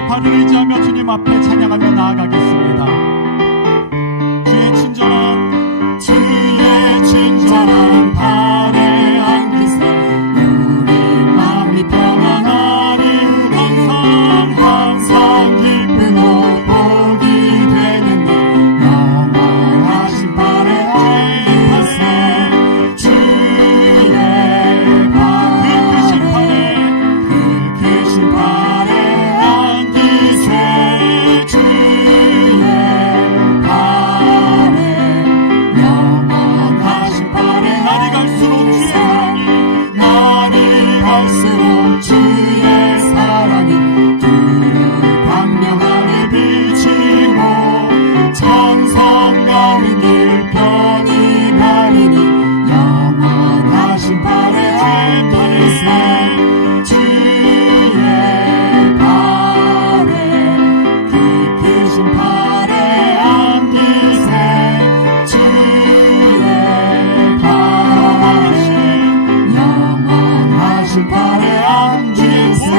주의 발을 의지하며 주님 앞에 찬양하며 나아가겠습니다. 주의 친절한 발에 안기세 우리 마음이 평안하리 항상 기쁜 옷 복이 되는 일 영원하신 발에 안기세 주의 발 그 크신 발에 안기세 주의 발에 영원하신 발에 날이 갈수록 주의 사랑이 두 광명하게 비치고 천성 가는 길 편히 가리니 영원하신 발에 안기세 주의 발에 그 크신 발에 안기세 주의 발 영원하신 발에 안기세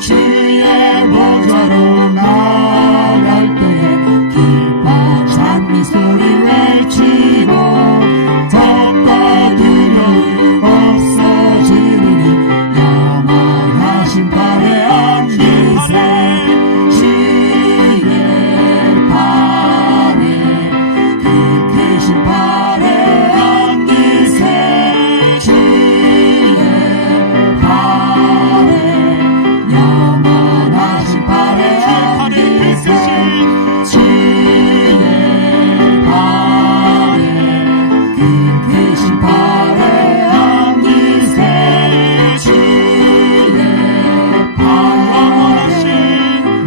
주의 보좌로 나아갈 때에 기뻐 찬미 소리 외치고 덮어 두려움 없어지리니 영원하신 발에 안기세 주의 발에 그 크신 발에 안기세 주의 발에 영원하신 발에 안기세 주의 발에 그 크신 발에 안기세 주의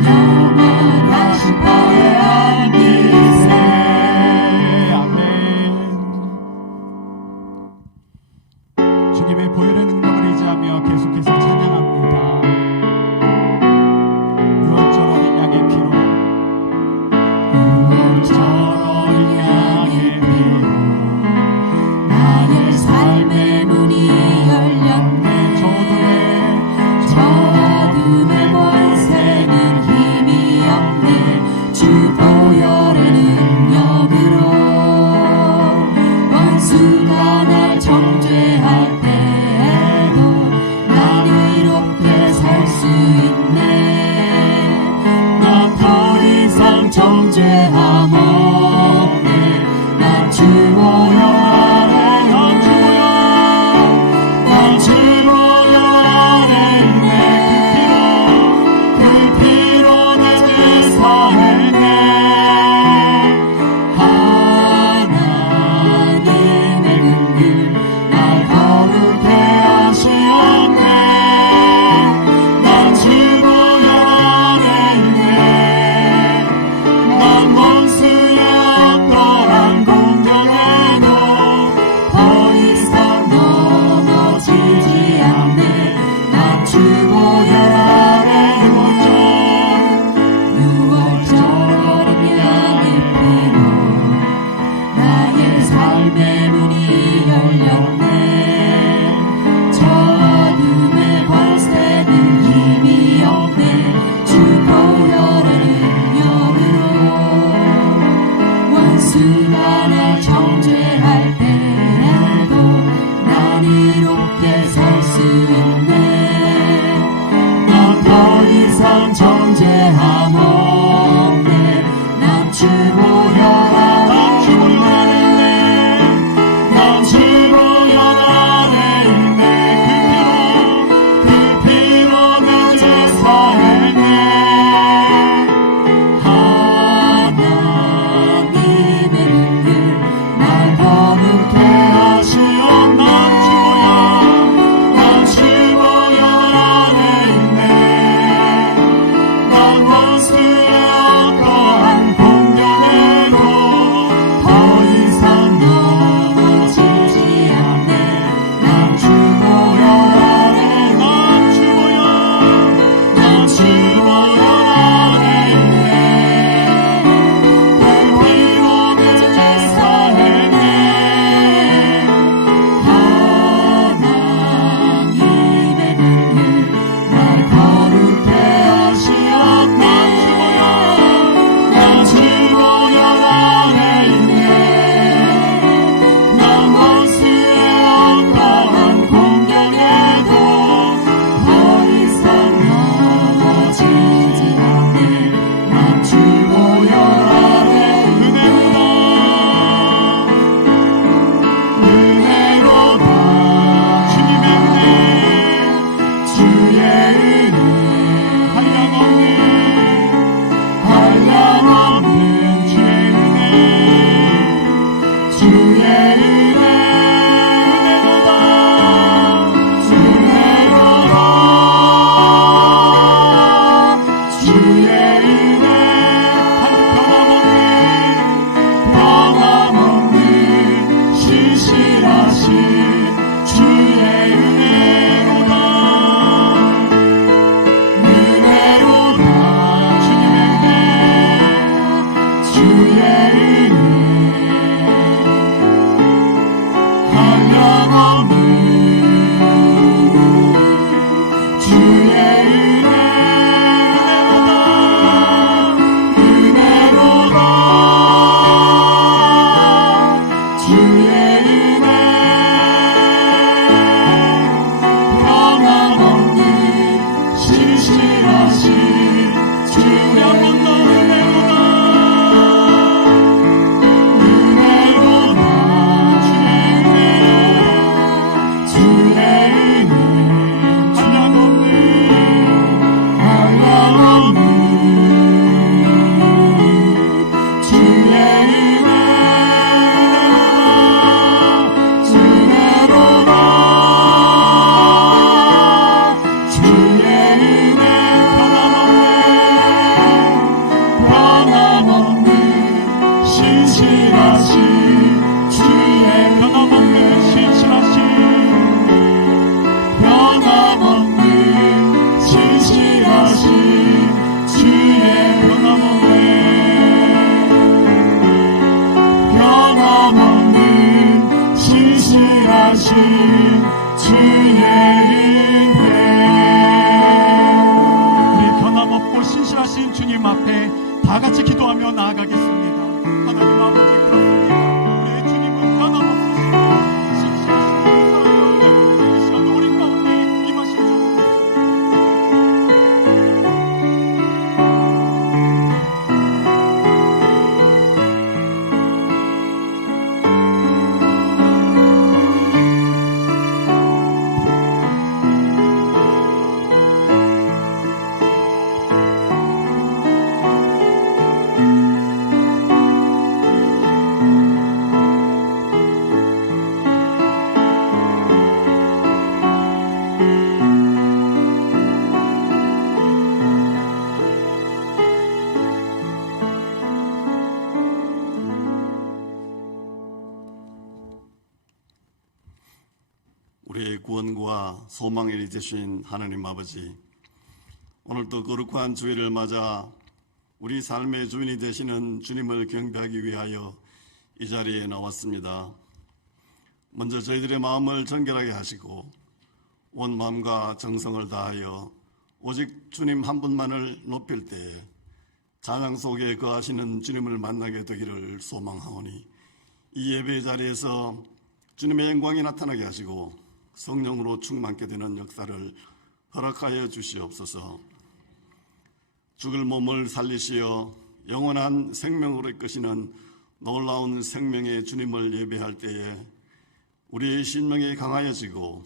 영원하신 발에 안기세 아멘. 주님의 보혈의 능력을 의지하며 계속해서 찬양합니다. 유언처럼 어린 양의 피로 유언처럼 어린 양의 피로 나의 삶의 문이 열렸네. 저 어둠의 권세는 힘이 없네. 주 보혈의 능력으로 원수가 날 정죄할 때에도 나는 우리의 구원과 소망이 되신 하나님 아버지, 오늘도 거룩한 주일을 맞아 우리 삶의 주인이 되시는 주님을 경배하기 위하여 이 자리에 나왔습니다. 먼저 저희들의 마음을 정결하게 하시고 온 마음과 정성을 다하여 오직 주님 한 분만을 높일 때에 찬양 속에 거하시는 주님을 만나게 되기를 소망하오니, 이 예배 자리에서 주님의 영광이 나타나게 하시고 성령으로 충만케 되는 역사를 허락하여 주시옵소서. 죽을 몸을 살리시어 영원한 생명으로 이끄시는 놀라운 생명의 주님을 예배할 때에 우리의 심령이 강하여지고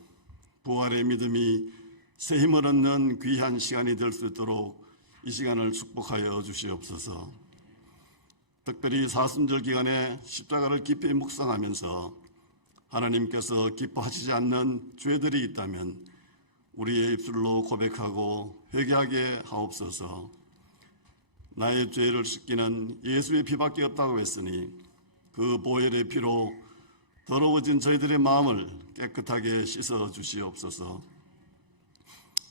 부활의 믿음이 새 힘을 얻는 귀한 시간이 될 수 있도록 이 시간을 축복하여 주시옵소서. 특별히 사순절 기간에 십자가를 깊이 묵상하면서 하나님께서 기뻐하시지 않는 죄들이 있다면 우리의 입술로 고백하고 회개하게 하옵소서. 나의 죄를 씻기는 예수의 피밖에 없다고 했으니 그 보혈의 피로 더러워진 저희들의 마음을 깨끗하게 씻어 주시옵소서.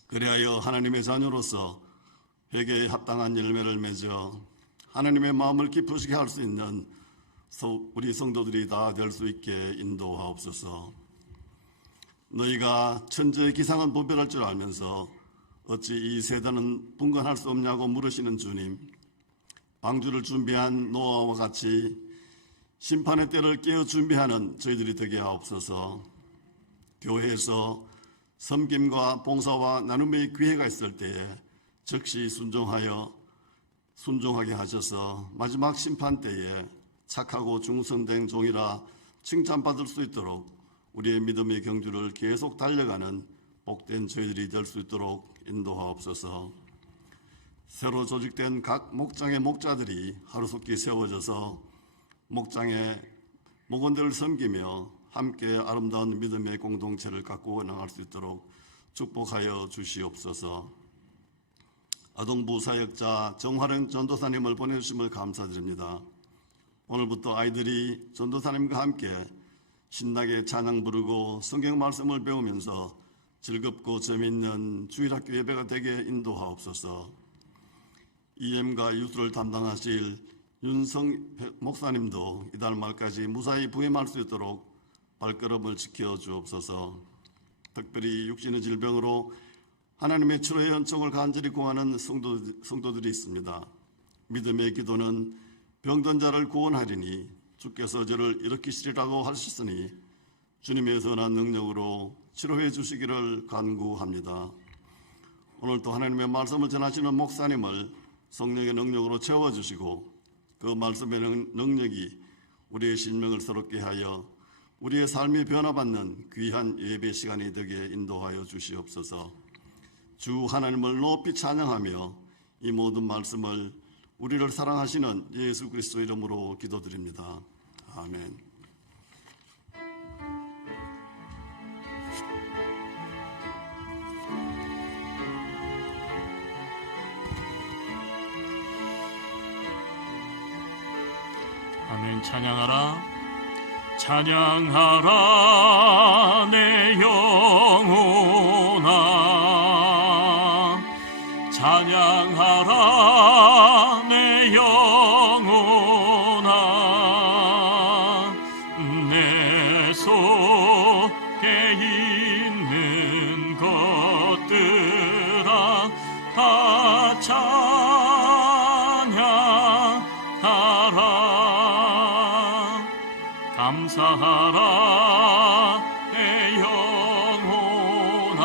그리하여 하나님의 자녀로서 회개에 합당한 열매를 맺어 하나님의 마음을 기쁘시게 할 수 있는 우리 성도들이 다 될 수 있게 인도하옵소서. 너희가 천재의 기상은 분별할 줄 알면서 어찌 이 세대는 분간할 수 없냐고 물으시는 주님, 방주를 준비한 노아와 같이 심판의 때를 깨어 준비하는 저희들이 되게 하옵소서. 교회에서 섬김과 봉사와 나눔의 기회가 있을 때에 즉시 순종하게 하셔서 마지막 심판 때에 착하고 충성된 종이라 칭찬받을 수 있도록 우리의 믿음의 경주를 계속 달려가는 복된 저희들이 될 수 있도록 인도하옵소서. 새로 조직된 각 목장의 목자들이 하루속히 세워져서 목장의 목원들을 섬기며 함께 아름다운 믿음의 공동체를 가꾸어 나갈 수 있도록 축복하여 주시옵소서. 아동부 사역자 정화령 전도사님을 보내주심을 감사드립니다. 오늘부터 아이들이 전도사님과 함께 신나게 찬양 부르고 성경 말씀을 배우면서 즐겁고 재미있는 주일학교 예배가 되게 인도하옵소서. EM과 유수를 담당하실 윤성 목사님도 이달 말까지 무사히 부임할 수 있도록 발걸음을 지켜 주옵소서. 특별히 육신의 질병으로 하나님의 치료의 은총을 간절히 구하는 성도들이 있습니다. 믿음의 기도는 병든 자를 구원하리니 주께서 저를 일으키시리라고 하셨으니 주님의 선한 능력으로 치료해 주시기를 간구합니다. 오늘도 하나님의 말씀을 전하시는 목사님을 성령의 능력으로 채워주시고 그 말씀의 능력이 우리의 심령을 새롭게 하여 우리의 삶이 변화받는 귀한 예배 시간이 되게 인도하여 주시옵소서. 주 하나님을 높이 찬양하며 이 모든 말씀을 우리를 사랑하시는 예수 그리스도 이름으로 기도드립니다. 아멘. 아멘. 찬양하라, 찬양하라 내 영혼아, 찬양하라 내 영혼아, 내 속에 있는 것들아 다 찬양하라. 감사하라 내 영혼아,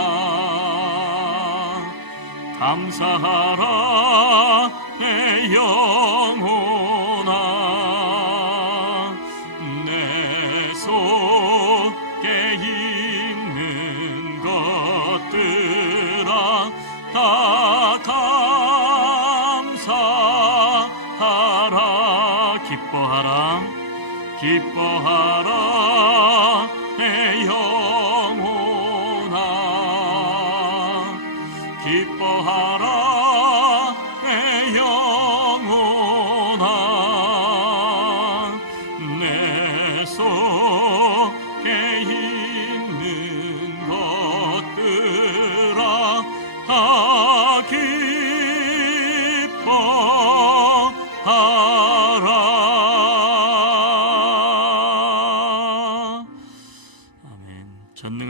감사하라 내 영혼아, 내 속에 있는 것들아 다 감사하라. 기뻐하라, 기뻐하라 내 영혼아, 기뻐하라 내 영혼아, 내 속에 있는 것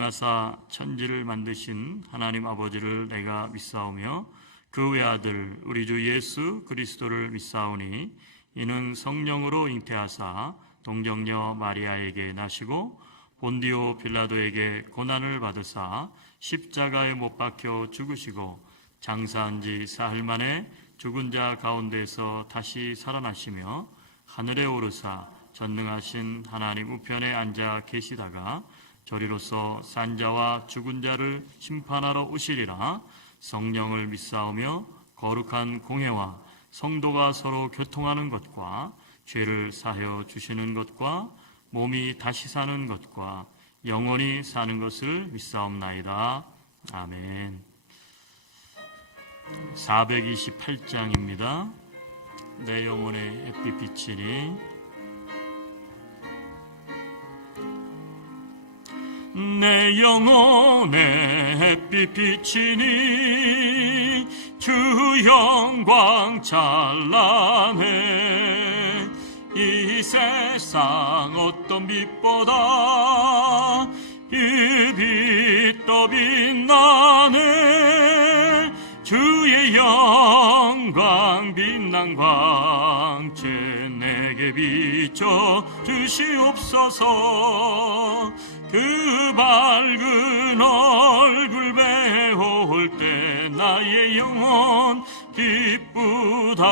전능하사 천지를 만드신 하나님 아버지를 내가 믿사오며 그 외아들 우리 주 예수 그리스도를 믿사오니 이는 성령으로 잉태하사 동정녀 마리아에게 나시고 본디오 빌라도에게 고난을 받으사 십자가에 못 박혀 죽으시고 장사한 지 사흘 만에 죽은 자 가운데서 다시 살아나시며 하늘에 오르사 전능하신 하나님 우편에 앉아 계시다가 저리로서 산자와 죽은 자를 심판하러 오시리라. 성령을 믿사오며 거룩한 공회와 성도가 서로 교통하는 것과 죄를 사하여 주시는 것과 몸이 다시 사는 것과 영원히 사는 것을 믿사옵나이다. 아멘. 428장입니다. 내 영혼의 햇빛 비치니 내 영혼의 햇빛 비치니 주 영광 찬란해 이 세상 어떤 빛보다 이 빛 더 빛나네 주의 영광 빛난 광채 내게 비춰 주시옵소서 그 밝은 얼굴 배울 때 나의 영혼 기쁘다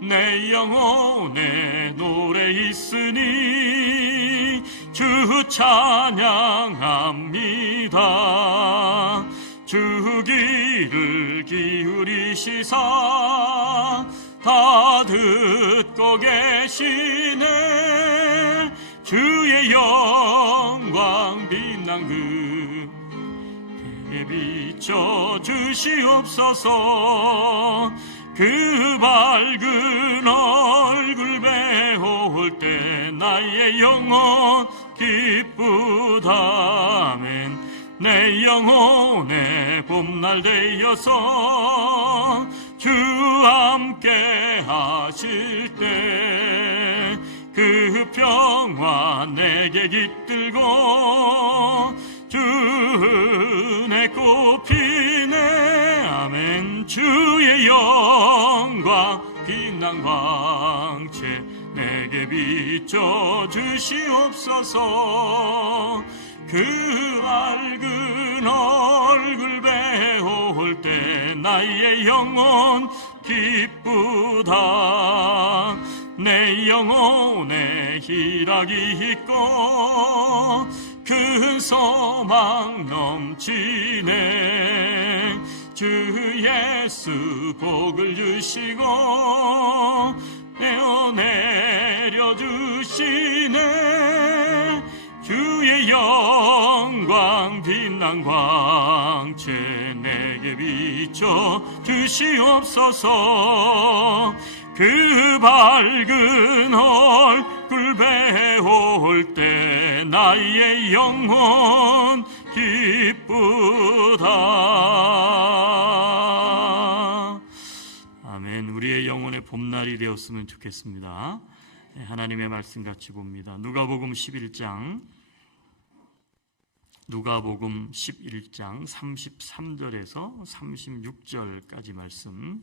내 영혼에 노래 있으니 주 찬양합니다 주 귀를 기울이시사 다 듣고 계시네 주의 영광 빛난 그에 비춰 주시옵소서 그 밝은 얼굴 배울 때 나의 영혼 기쁘다 아멘 내 영혼의 봄날 되어서 주 함께 하실 때 그 평화 내게 깃들고 주 은혜 꽃피네 아멘 주의 영광 빛난 광채 내게 비춰 주시옵소서 그 밝은 얼굴 배울 때 나의 영혼 기쁘다 내 영혼에 희락이 있고 큰 소망 넘치네 주 예수 복을 주시고 내어 내려주시네 주의 영광 빛난 광채 내게 비춰 주시옵소서 그 밝은 얼굴 배울 때 나의 영혼 기쁘다 아멘 우리의 영혼의 봄날이 되었으면 좋겠습니다 하나님의 말씀 같이 봅니다 누가복음 11장 33절에서 36절까지 말씀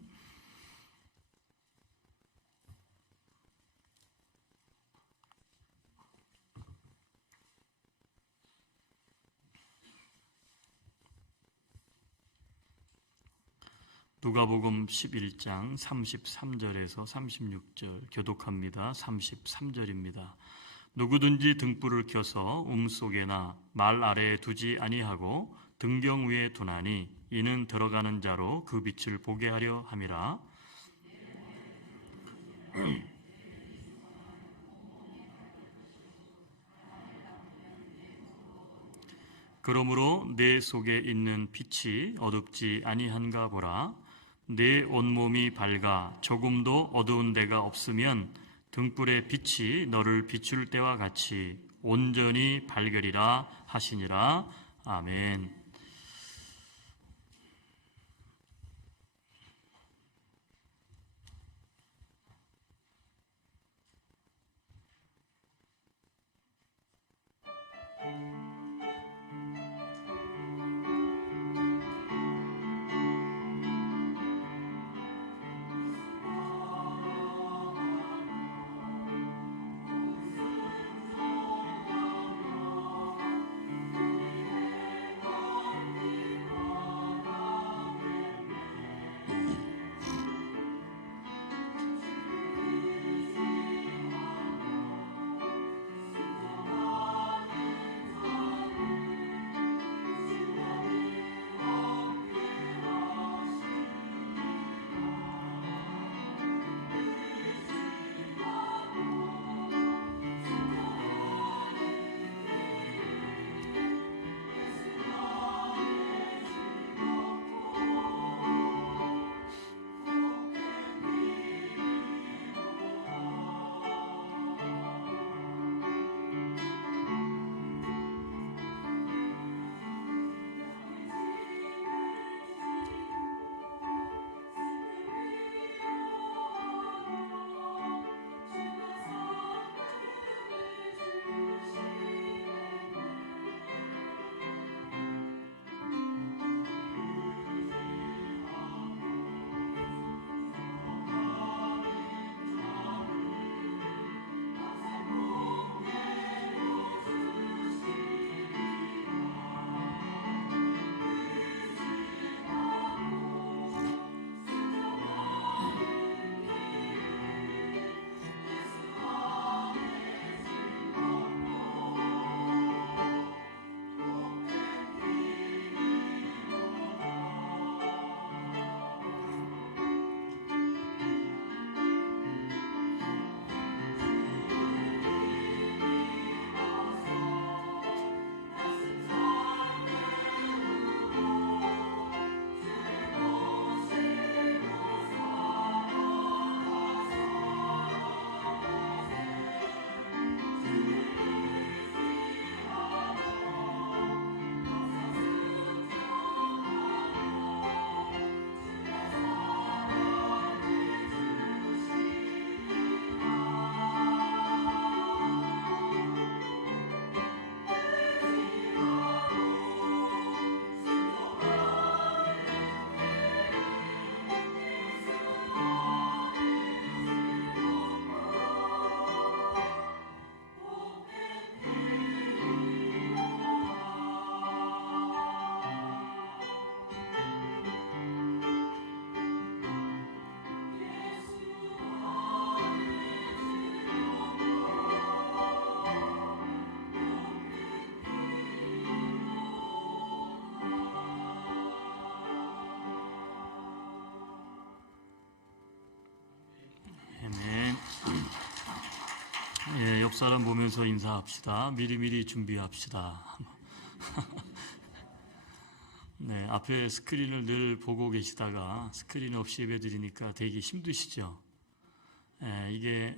누가복음 11장 33절에서 36절 교독합니다. 33절입니다. 누구든지 등불을 켜서 속에나 말 아래에 두지 아니하고 등경 위에 두나니 이는 들어가는 자로 그 빛을 보게 하려 함이라. 그러므로 내 속에 있는 빛이 어둡지 아니한가 보라. 내 온몸이 밝아 조금도 어두운 데가 없으면 등불의 빛이 너를 비출 때와 같이 온전히 밝으리라 하시니라. 아멘. 옆 사람 보면서 인사합시다. 미리미리 준비합시다. 네, 앞에 스크린을 늘 보고 계시다가 스크린 없이 예배드리니까 되게 힘드시죠? 이게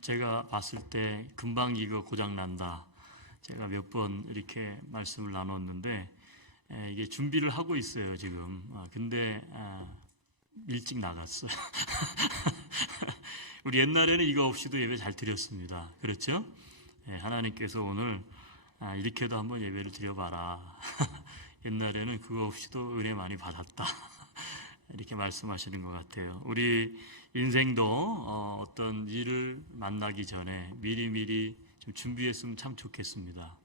제가 봤을 때 금방 이거 고장난다. 제가 몇 번 이렇게 말씀을 나눴는데 이게 준비를 하고 있어요 지금. 근데 일찍 나갔어요. 우리 옛날에는 이거 없이도 예배 잘 드렸습니다. 그렇죠? 하나님께서 오늘 이렇게도 한번 예배를 드려봐라. 옛날에는 그거 없이도 은혜 많이 받았다. 이렇게 말씀하시는 것 같아요. 우리 인생도 어떤 일을 만나기 전에 미리미리 좀 준비했으면 참 좋겠습니다.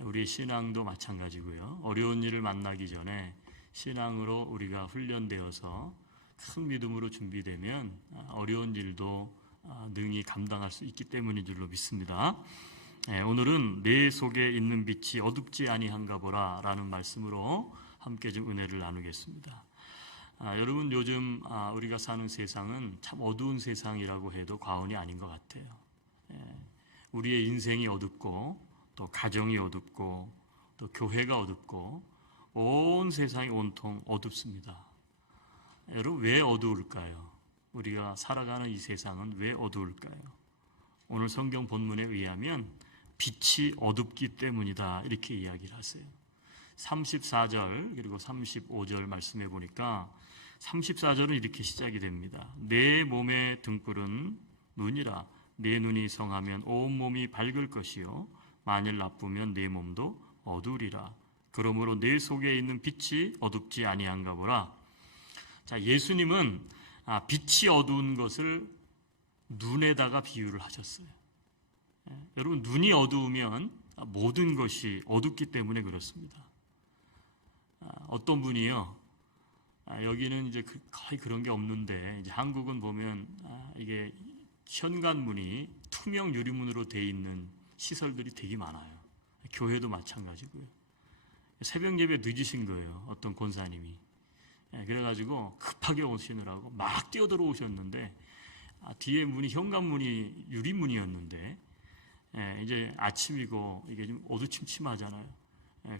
우리 신앙도 마찬가지고요. 어려운 일을 만나기 전에 신앙으로 우리가 훈련되어서 큰 믿음으로 준비되면 어려운 일도 능히 감당할 수 있기 때문인 줄로 믿습니다. 오늘은 내 속에 있는 빛이 어둡지 아니한가 보라 라는 말씀으로 함께 좀 은혜를 나누겠습니다. 여러분 요즘 우리가 사는 세상은 참 어두운 세상이라고 해도 과언이 아닌 것 같아요. 우리의 인생이 어둡고 또 가정이 어둡고 또 교회가 어둡고 온 세상이 온통 어둡습니다. 여러분 왜 어두울까요? 우리가 살아가는 이 세상은 왜 어두울까요? 오늘 성경 본문에 의하면 빛이 어둡기 때문이다 이렇게 이야기를 하세요. 34절 그리고 35절 말씀해 보니까 34절은 이렇게 시작이 됩니다. 내 몸의 등불은 눈이라. 내 눈이 성하면 온 몸이 밝을 것이요 만일 나쁘면 내 몸도 어두우리라. 그러므로 내 속에 있는 빛이 어둡지 아니한가 보라. 자, 예수님은 빛이 어두운 것을 눈에다가 비유를 하셨어요. 여러분 눈이 어두우면 모든 것이 어둡기 때문에 그렇습니다. 어떤 분이요, 여기는 이제 거의 그런 게 없는데 이제 한국은 보면 이게 현관문이 투명 유리문으로 돼 있는 시설들이 되게 많아요. 교회도 마찬가지고요. 새벽 예배 늦으신 거예요. 어떤 권사님이. 그래가지고 급하게 오시느라고 막 뛰어들어오셨는데 뒤에 문이 현관문이 유리문이었는데 이제 아침이고 이게 좀 어두침침하잖아요.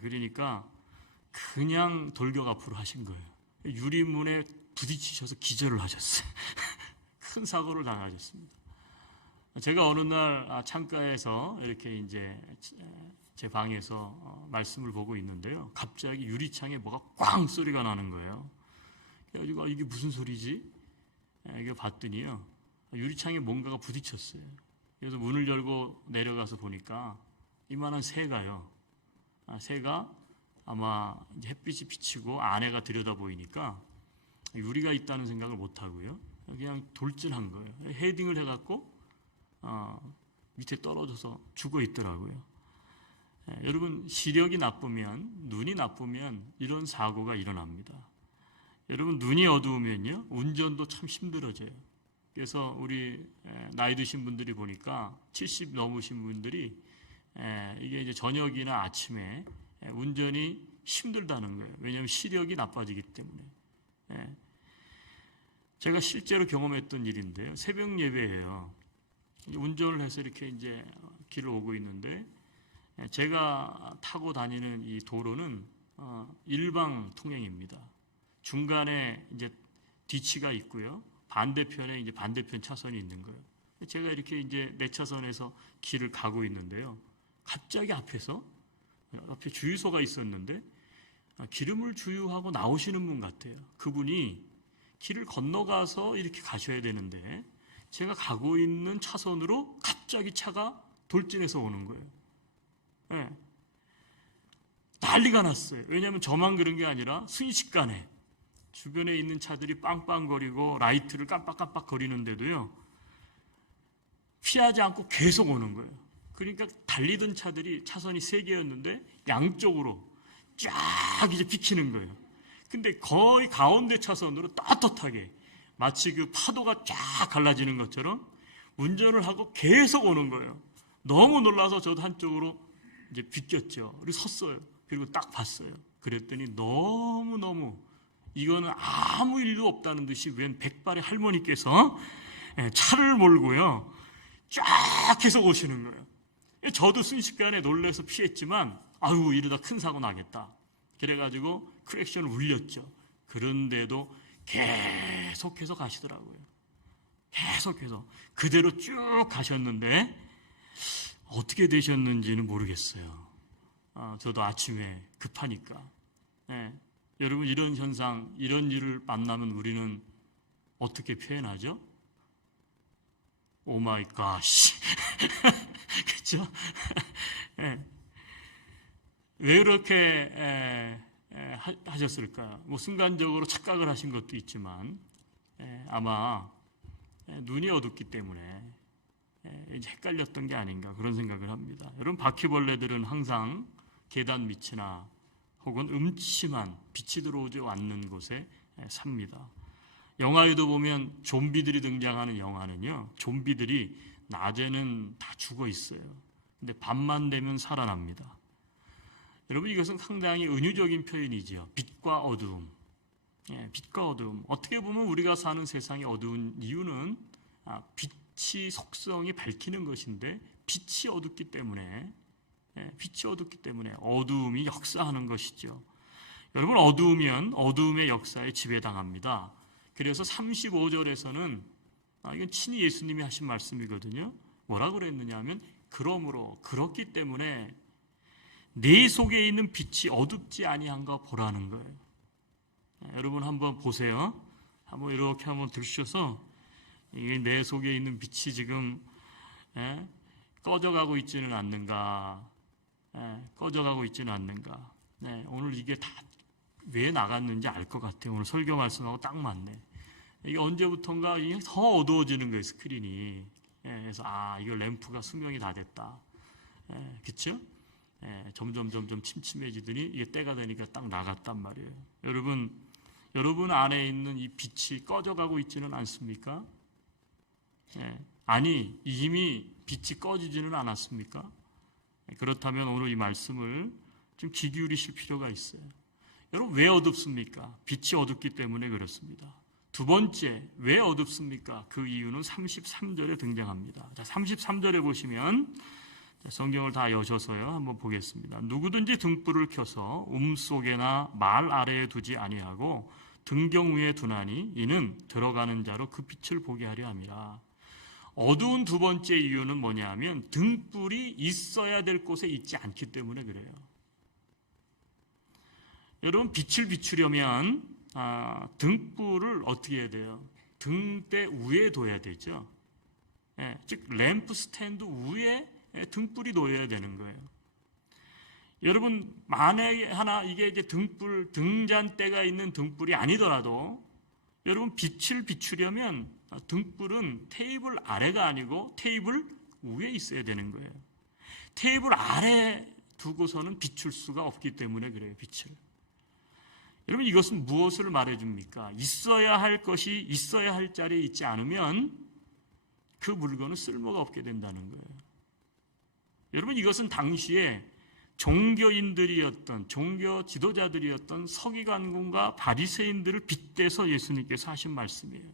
그러니까 그냥 돌격 앞으로 하신 거예요. 유리문에 부딪히셔서 기절을 하셨어요. 큰 사고를 당하셨습니다. 제가 어느 날 창가에서 이렇게 이제 제 방에서 말씀을 보고 있는데요. 갑자기 유리창에 뭐가 꽝 소리가 나는 거예요. 그래가지고 이게 무슨 소리지? 이거 봤더니요. 유리창에 뭔가가 부딪혔어요. 그래서 문을 열고 내려가서 보니까 이만한 새가요. 새가 아마 이제 햇빛이 비치고 안에가 들여다 보이니까 유리가 있다는 생각을 못 하고요. 그냥 돌진한 거예요. 헤딩을 해갖고 밑에 떨어져서 죽어 있더라고요. 여러분 시력이 나쁘면 눈이 나쁘면 이런 사고가 일어납니다. 여러분 눈이 어두우면요 운전도 참 힘들어져요. 그래서 우리 나이 드신 분들이 보니까 70 넘으신 분들이 이게 이제 저녁이나 아침에 운전이 힘들다는 거예요. 왜냐하면 시력이 나빠지기 때문에. 제가 실제로 경험했던 일인데요. 새벽 예배예요. 운전을 해서 이렇게 이제 길을 오고 있는데 제가 타고 다니는 이 도로는 일방 통행입니다. 중간에 이제 뒤치가 있고요. 반대편에 이제 반대편 차선이 있는 거예요. 제가 이렇게 이제 내 차선에서 길을 가고 있는데요. 갑자기 앞에 주유소가 있었는데 기름을 주유하고 나오시는 분 같아요. 그분이 길을 건너가서 이렇게 가셔야 되는데 제가 가고 있는 차선으로 갑자기 차가 돌진해서 오는 거예요. 네. 난리가 났어요. 왜냐하면 저만 그런 게 아니라 순식간에 주변에 있는 차들이 빵빵거리고 라이트를 깜빡깜빡 거리는데도요. 피하지 않고 계속 오는 거예요. 그러니까 달리던 차들이 차선이 3개였는데 양쪽으로 쫙 이제 비키는 거예요. 근데 거의 가운데 차선으로 떳떳하게 마치 그 파도가 쫙 갈라지는 것처럼 운전을 하고 계속 오는 거예요. 너무 놀라서 저도 한쪽으로 이제 비꼈죠. 그리고 섰어요. 그리고 딱 봤어요. 그랬더니 너무너무 이거는 아무 일도 없다는 듯이 웬 백발의 할머니께서 차를 몰고요. 쫙 해서 오시는 거예요. 저도 순식간에 놀라서 피했지만 아유 이러다 큰 사고 나겠다. 그래가지고 크랙션을 울렸죠. 그런데도 계속해서 가시더라고요. 계속해서 그대로 쭉 가셨는데 어떻게 되셨는지는 모르겠어요. 저도 아침에 급하니까. 여러분 이런 현상, 이런 일을 만나면 우리는 어떻게 표현하죠? 오 마이 갓. 그렇죠? 왜 그렇게 하셨을까요? 뭐 순간적으로 착각을 하신 것도 있지만 아마 눈이 어둡기 때문에 이제 헷갈렸던 게 아닌가 그런 생각을 합니다. 여러분 바퀴벌레들은 항상 계단 밑이나 혹은 음침한 빛이 들어오지 않는 곳에 삽니다. 영화에도 보면 좀비들이 등장하는 영화는요, 좀비들이 낮에는 다 죽어 있어요. 근데 밤만 되면 살아납니다. 여러분 이것은 상당히 은유적인 표현이죠. 빛과 어두움. 빛과 어두움. 어떻게 보면 우리가 사는 세상이 어두운 이유는 빛이 속성이 밝히는 것인데 빛이 어둡기 때문에 어두움이 역사하는 것이죠. 여러분 어두우면 어두움의 역사에 지배당합니다. 그래서 35절에서는 이건 친히 예수님이 하신 말씀이거든요. 뭐라고 그랬느냐 하면 그러므로 그렇기 때문에 내 속에 있는 빛이 어둡지 아니한가 보라는 거예요. 여러분 한번 보세요. 한번 이렇게 한번 들으셔서 이게 내 속에 있는 빛이 지금 꺼져가고 있지는 않는가? 꺼져가고 있지는 않는가? 오늘 이게 다 왜 나갔는지 알 것 같아요. 오늘 설교 말씀하고 딱 맞네. 이게 언제부턴가 이게 더 어두워지는 거예요, 스크린이. 그래서 이거 램프가 수명이 다 됐다. 그렇죠? 점점 침침해지더니 이게 때가 되니까 딱 나갔단 말이에요. 여러분 안에 있는 이 빛이 꺼져가고 있지는 않습니까? 아니 이미 빛이 꺼지지는 않았습니까? 그렇다면 오늘 이 말씀을 좀 귀 기울이실 필요가 있어요. 여러분 왜 어둡습니까? 빛이 어둡기 때문에 그렇습니다. 두 번째, 왜 어둡습니까? 그 이유는 33절에 등장합니다. 자, 33절에 보시면 성경을 다 여셔서요. 한번 보겠습니다. 누구든지 등불을 켜서 속에나 말 아래에 두지 아니하고 등경 위에 두나니 이는 들어가는 자로 그 빛을 보게 하려 함이라. 어두운 두 번째 이유는 뭐냐 하면 등불이 있어야 될 곳에 있지 않기 때문에 그래요. 여러분 빛을 비추려면 등불을 어떻게 해야 돼요? 등대 위에 둬야 되죠. 즉 램프 스탠드 위에 등불이 놓여야 되는 거예요. 여러분 만약에 하나 이게 이제 등불 등잔대가 있는 등불이 아니더라도 여러분 빛을 비추려면 등불은 테이블 아래가 아니고 테이블 위에 있어야 되는 거예요. 테이블 아래 두고서는 비출 수가 없기 때문에 그래요. 빛을. 여러분 이것은 무엇을 말해줍니까? 있어야 할 것이 있어야 할 자리에 있지 않으면 그 물건은 쓸모가 없게 된다는 거예요. 여러분 이것은 당시에 종교인들이었던 종교 지도자들이었던 서기관군과 바리새인들을 빗대서 예수님께서 하신 말씀이에요.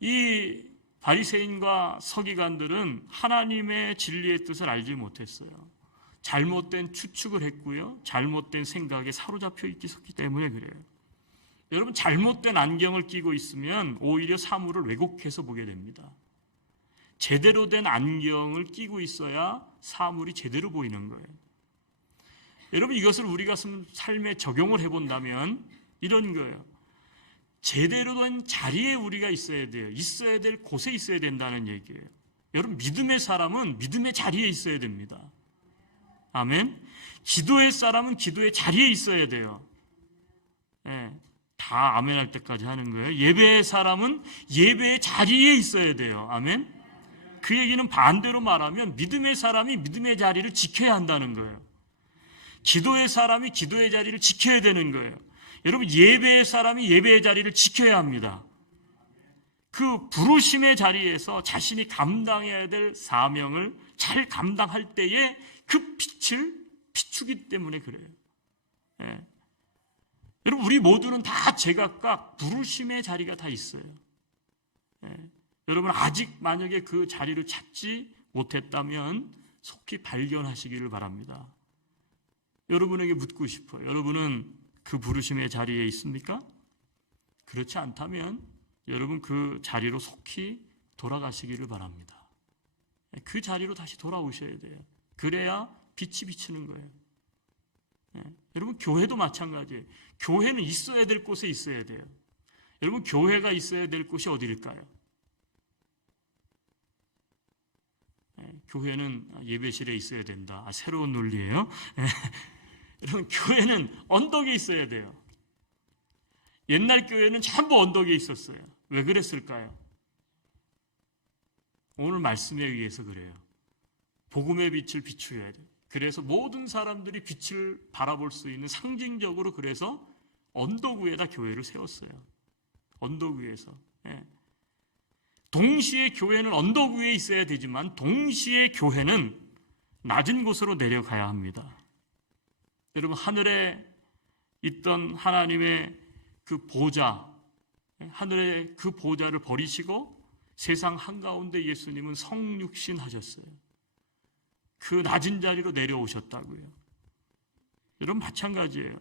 이 바리새인과 서기관들은 하나님의 진리의 뜻을 알지 못했어요. 잘못된 추측을 했고요. 잘못된 생각에 사로잡혀 있기 때문에 그래요. 여러분 잘못된 안경을 끼고 있으면 오히려 사물을 왜곡해서 보게 됩니다. 제대로 된 안경을 끼고 있어야 사물이 제대로 보이는 거예요. 여러분 이것을 우리가 삶에 적용을 해본다면 이런 거예요. 제대로 된 자리에 우리가 있어야 돼요. 있어야 될 곳에 있어야 된다는 얘기예요. 여러분 믿음의 사람은 믿음의 자리에 있어야 됩니다. 아멘. 기도의 사람은 기도의 자리에 있어야 돼요. 다 아멘 할 때까지 하는 거예요. 예배의 사람은 예배의 자리에 있어야 돼요. 아멘. 그 얘기는 반대로 말하면 믿음의 사람이 믿음의 자리를 지켜야 한다는 거예요. 기도의 사람이 기도의 자리를 지켜야 되는 거예요. 여러분 예배의 사람이 예배의 자리를 지켜야 합니다. 그 부르심의 자리에서 자신이 감당해야 될 사명을 잘 감당할 때에 그 빛을 비추기 때문에 그래요. 여러분 우리 모두는 다 제각각 부르심의 자리가 다 있어요. 여러분 아직 만약에 그 자리를 찾지 못했다면 속히 발견하시기를 바랍니다. 여러분에게 묻고 싶어요. 여러분은 그 부르심의 자리에 있습니까? 그렇지 않다면 여러분 그 자리로 속히 돌아가시기를 바랍니다. 그 자리로 다시 돌아오셔야 돼요. 그래야 빛이 비치는 거예요. 여러분 교회도 마찬가지예요. 교회는 있어야 될 곳에 있어야 돼요. 여러분 교회가 있어야 될 곳이 어디일까요? 교회는 예배실에 있어야 된다. 새로운 논리예요. 여러분 교회는 언덕에 있어야 돼요. 옛날 교회는 전부 언덕에 있었어요. 왜 그랬을까요? 오늘 말씀에 의해서 그래요. 복음의 빛을 비추어야 돼요. 그래서 모든 사람들이 빛을 바라볼 수 있는 상징적으로 그래서 언덕 위에다 교회를 세웠어요. 언덕 위에서. 동시에 교회는 언덕 위에 있어야 되지만 동시에 교회는 낮은 곳으로 내려가야 합니다. 여러분 하늘에 있던 하나님의 그 보좌, 하늘의 그 보좌를 버리시고 세상 한가운데 예수님은 성육신 하셨어요. 그 낮은 자리로 내려오셨다고요. 여러분 마찬가지예요.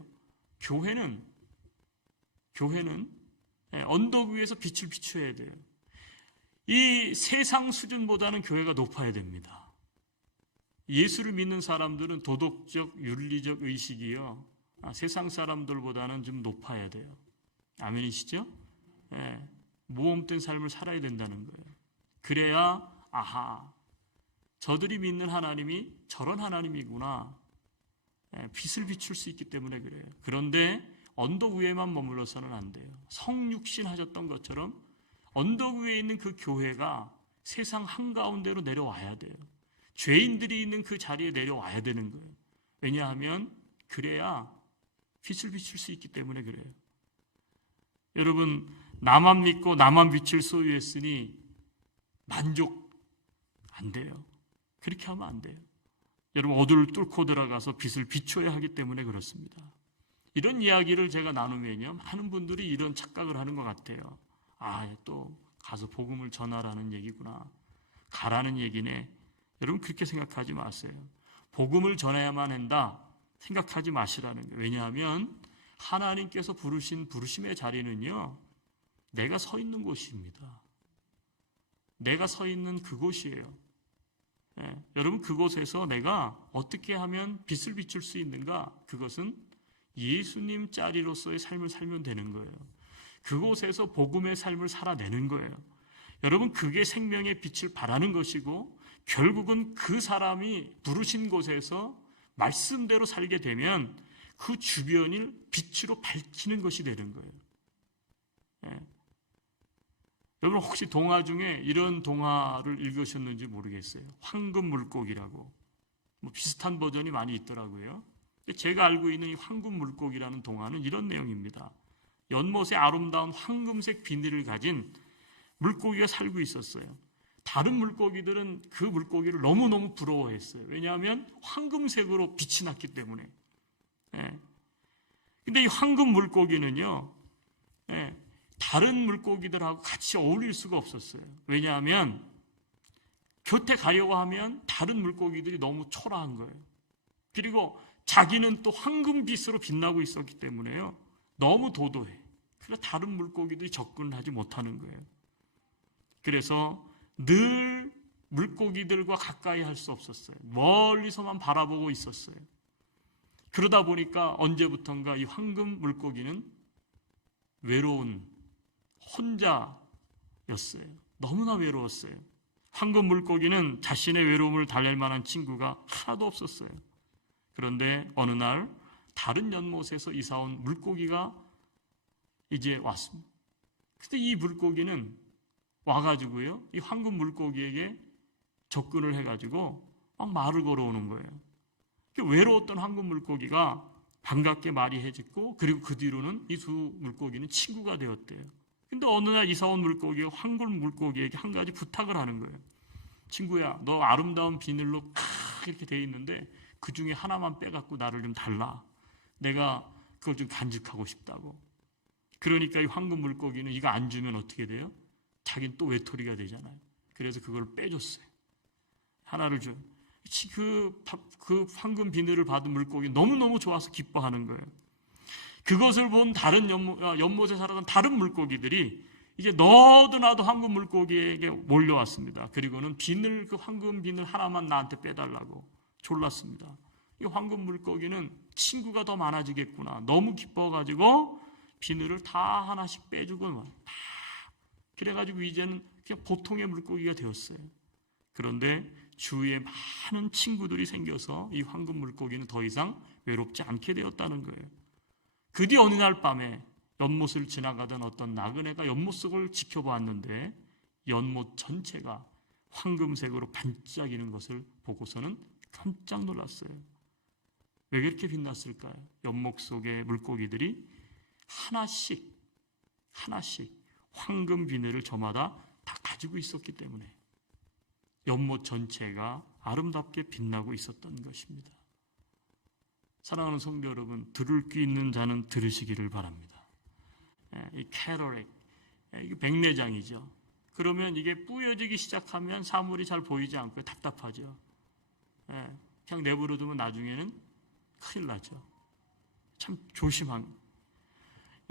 교회는 언덕 위에서 빛을 비춰야 돼요. 이 세상 수준보다는 교회가 높아야 됩니다. 예수를 믿는 사람들은 도덕적, 윤리적 의식이요. 세상 사람들보다는 좀 높아야 돼요. 아멘이시죠? 모험된 삶을 살아야 된다는 거예요. 그래야 아하, 저들이 믿는 하나님이 저런 하나님이구나. 빛을 비출 수 있기 때문에 그래요. 그런데 언덕 위에만 머물러서는 안 돼요. 성육신 하셨던 것처럼 언덕 위에 있는 그 교회가 세상 한가운데로 내려와야 돼요. 죄인들이 있는 그 자리에 내려와야 되는 거예요. 왜냐하면 그래야 빛을 비출 수 있기 때문에 그래요. 여러분 나만 믿고 나만 빛을 소유했으니 만족 안 돼요. 그렇게 하면 안 돼요. 여러분 어두를 뚫고 들어가서 빛을 비춰야 하기 때문에 그렇습니다. 이런 이야기를 제가 나누면요 많은 분들이 이런 착각을 하는 것 같아요. 또 가서 복음을 전하라는 얘기구나. 가라는 얘기네. 여러분 그렇게 생각하지 마세요. 복음을 전해야만 한다 생각하지 마시라는 거예요. 왜냐하면 하나님께서 부르신 부르심의 자리는요 내가 서 있는 곳입니다. 내가 서 있는 그곳이에요. 여러분 그곳에서 내가 어떻게 하면 빛을 비출 수 있는가? 그것은 예수님 자리로서의 삶을 살면 되는 거예요. 그곳에서 복음의 삶을 살아내는 거예요. 여러분 그게 생명의 빛을 발하는 것이고 결국은 그 사람이 부르신 곳에서 말씀대로 살게 되면 그 주변을 빛으로 밝히는 것이 되는 거예요. 여러분 혹시 동화 중에 이런 동화를 읽으셨는지 모르겠어요. 황금 물고기라고. 비슷한 버전이 많이 있더라고요. 제가 알고 있는 이 황금 물고기라는 동화는 이런 내용입니다. 연못에 아름다운 황금색 비늘을 가진 물고기가 살고 있었어요. 다른 물고기들은 그 물고기를 너무너무 부러워했어요. 왜냐하면 황금색으로 빛이 났기 때문에. 근데 이 황금 물고기는요, 다른 물고기들하고 같이 어울릴 수가 없었어요. 왜냐하면 곁에 가려고 하면 다른 물고기들이 너무 초라한 거예요. 그리고 자기는 또 황금빛으로 빛나고 있었기 때문에요. 너무 도도해. 그래서 다른 물고기들이 접근을 하지 못하는 거예요. 그래서 늘 물고기들과 가까이 할 수 없었어요. 멀리서만 바라보고 있었어요. 그러다 보니까 언제부턴가 이 황금 물고기는 외로운 혼자였어요. 너무나 외로웠어요. 황금 물고기는 자신의 외로움을 달랠 만한 친구가 하나도 없었어요. 그런데 어느 날 다른 연못에서 이사온 물고기가 이제 왔습니다. 근데 이 물고기는 와가지고요, 이 황금 물고기에게 접근을 해가지고 막 말을 걸어오는 거예요. 외로웠던 황금 물고기가 반갑게 말이 해짓고, 그리고 그 뒤로는 이 두 물고기는 친구가 되었대요. 근데 어느 날 이사온 물고기가 황금 물고기에게 한 가지 부탁을 하는 거예요. 친구야, 너 아름다운 비늘로 이렇게 돼 있는데 그 중에 하나만 빼갖고 나를 좀 달라. 내가 그걸 좀 간직하고 싶다고. 그러니까 이 황금 물고기는 이거 안 주면 어떻게 돼요? 자기는 또 외톨이가 되잖아요. 그래서 그걸 빼줬어요. 하나를 줘. 그 황금 비늘을 받은 물고기 너무너무 좋아서 기뻐하는 거예요. 그것을 본 다른 연못에 살았던 다른 물고기들이 이제 너도 나도 황금 물고기에게 몰려왔습니다. 그리고는 그 황금 비늘 하나만 나한테 빼달라고 졸랐습니다. 이 황금 물고기는 친구가 더 많아지겠구나. 너무 기뻐가지고 비늘을 다 하나씩 빼주고 그래가지고 이제는 그냥 보통의 물고기가 되었어요. 그런데 주위에 많은 친구들이 생겨서 이 황금 물고기는 더 이상 외롭지 않게 되었다는 거예요. 그 뒤 어느 날 밤에 연못을 지나가던 어떤 나그네가 연못 속을 지켜보았는데 연못 전체가 황금색으로 반짝이는 것을 보고서는 깜짝 놀랐어요. 왜 그렇게 빛났을까요? 연못 속의 물고기들이 하나씩 황금 비늘을 저마다 다 가지고 있었기 때문에 연못 전체가 아름답게 빛나고 있었던 것입니다. 사랑하는 성도 여러분, 들을 귀 있는 자는 들으시기를 바랍니다. 이 캐러렉, 이게 백내장이죠. 그러면 이게 뿌여지기 시작하면 사물이 잘 보이지 않고 답답하죠. 그냥 내버려두면 나중에는 큰일 나죠. 참 조심합니다.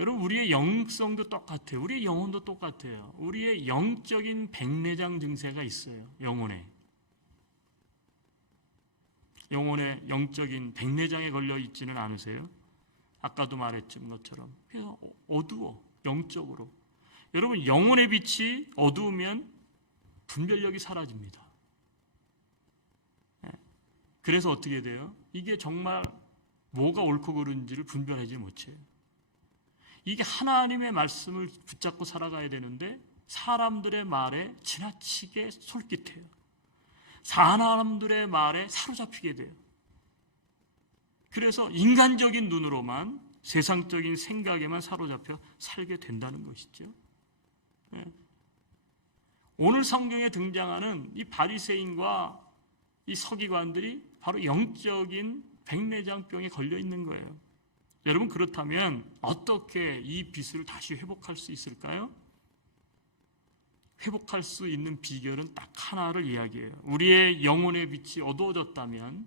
여러분, 우리의 영성도 똑같아요. 우리의 영혼도 똑같아요. 우리의 영적인 백내장 증세가 있어요. 영혼의 영적인 백내장에 걸려 있지는 않으세요? 아까도 말했던 것처럼 그래서 어두워, 영적으로. 여러분, 영혼의 빛이 어두우면 분별력이 사라집니다. 그래서 어떻게 돼요? 이게 정말 뭐가 옳고 그른지를 분별하지 못해요. 이게 하나님의 말씀을 붙잡고 살아가야 되는데 사람들의 말에 지나치게 솔깃해요. 사람들의 말에 사로잡히게 돼요. 그래서 인간적인 눈으로만, 세상적인 생각에만 사로잡혀 살게 된다는 것이죠. 오늘 성경에 등장하는 이 바리새인과 이 서기관들이 바로 영적인 백내장병에 걸려 있는 거예요. 여러분, 그렇다면 어떻게 이 빛을 다시 회복할 수 있을까요? 회복할 수 있는 비결은 딱 하나를 이야기해요. 우리의 영혼의 빛이 어두워졌다면,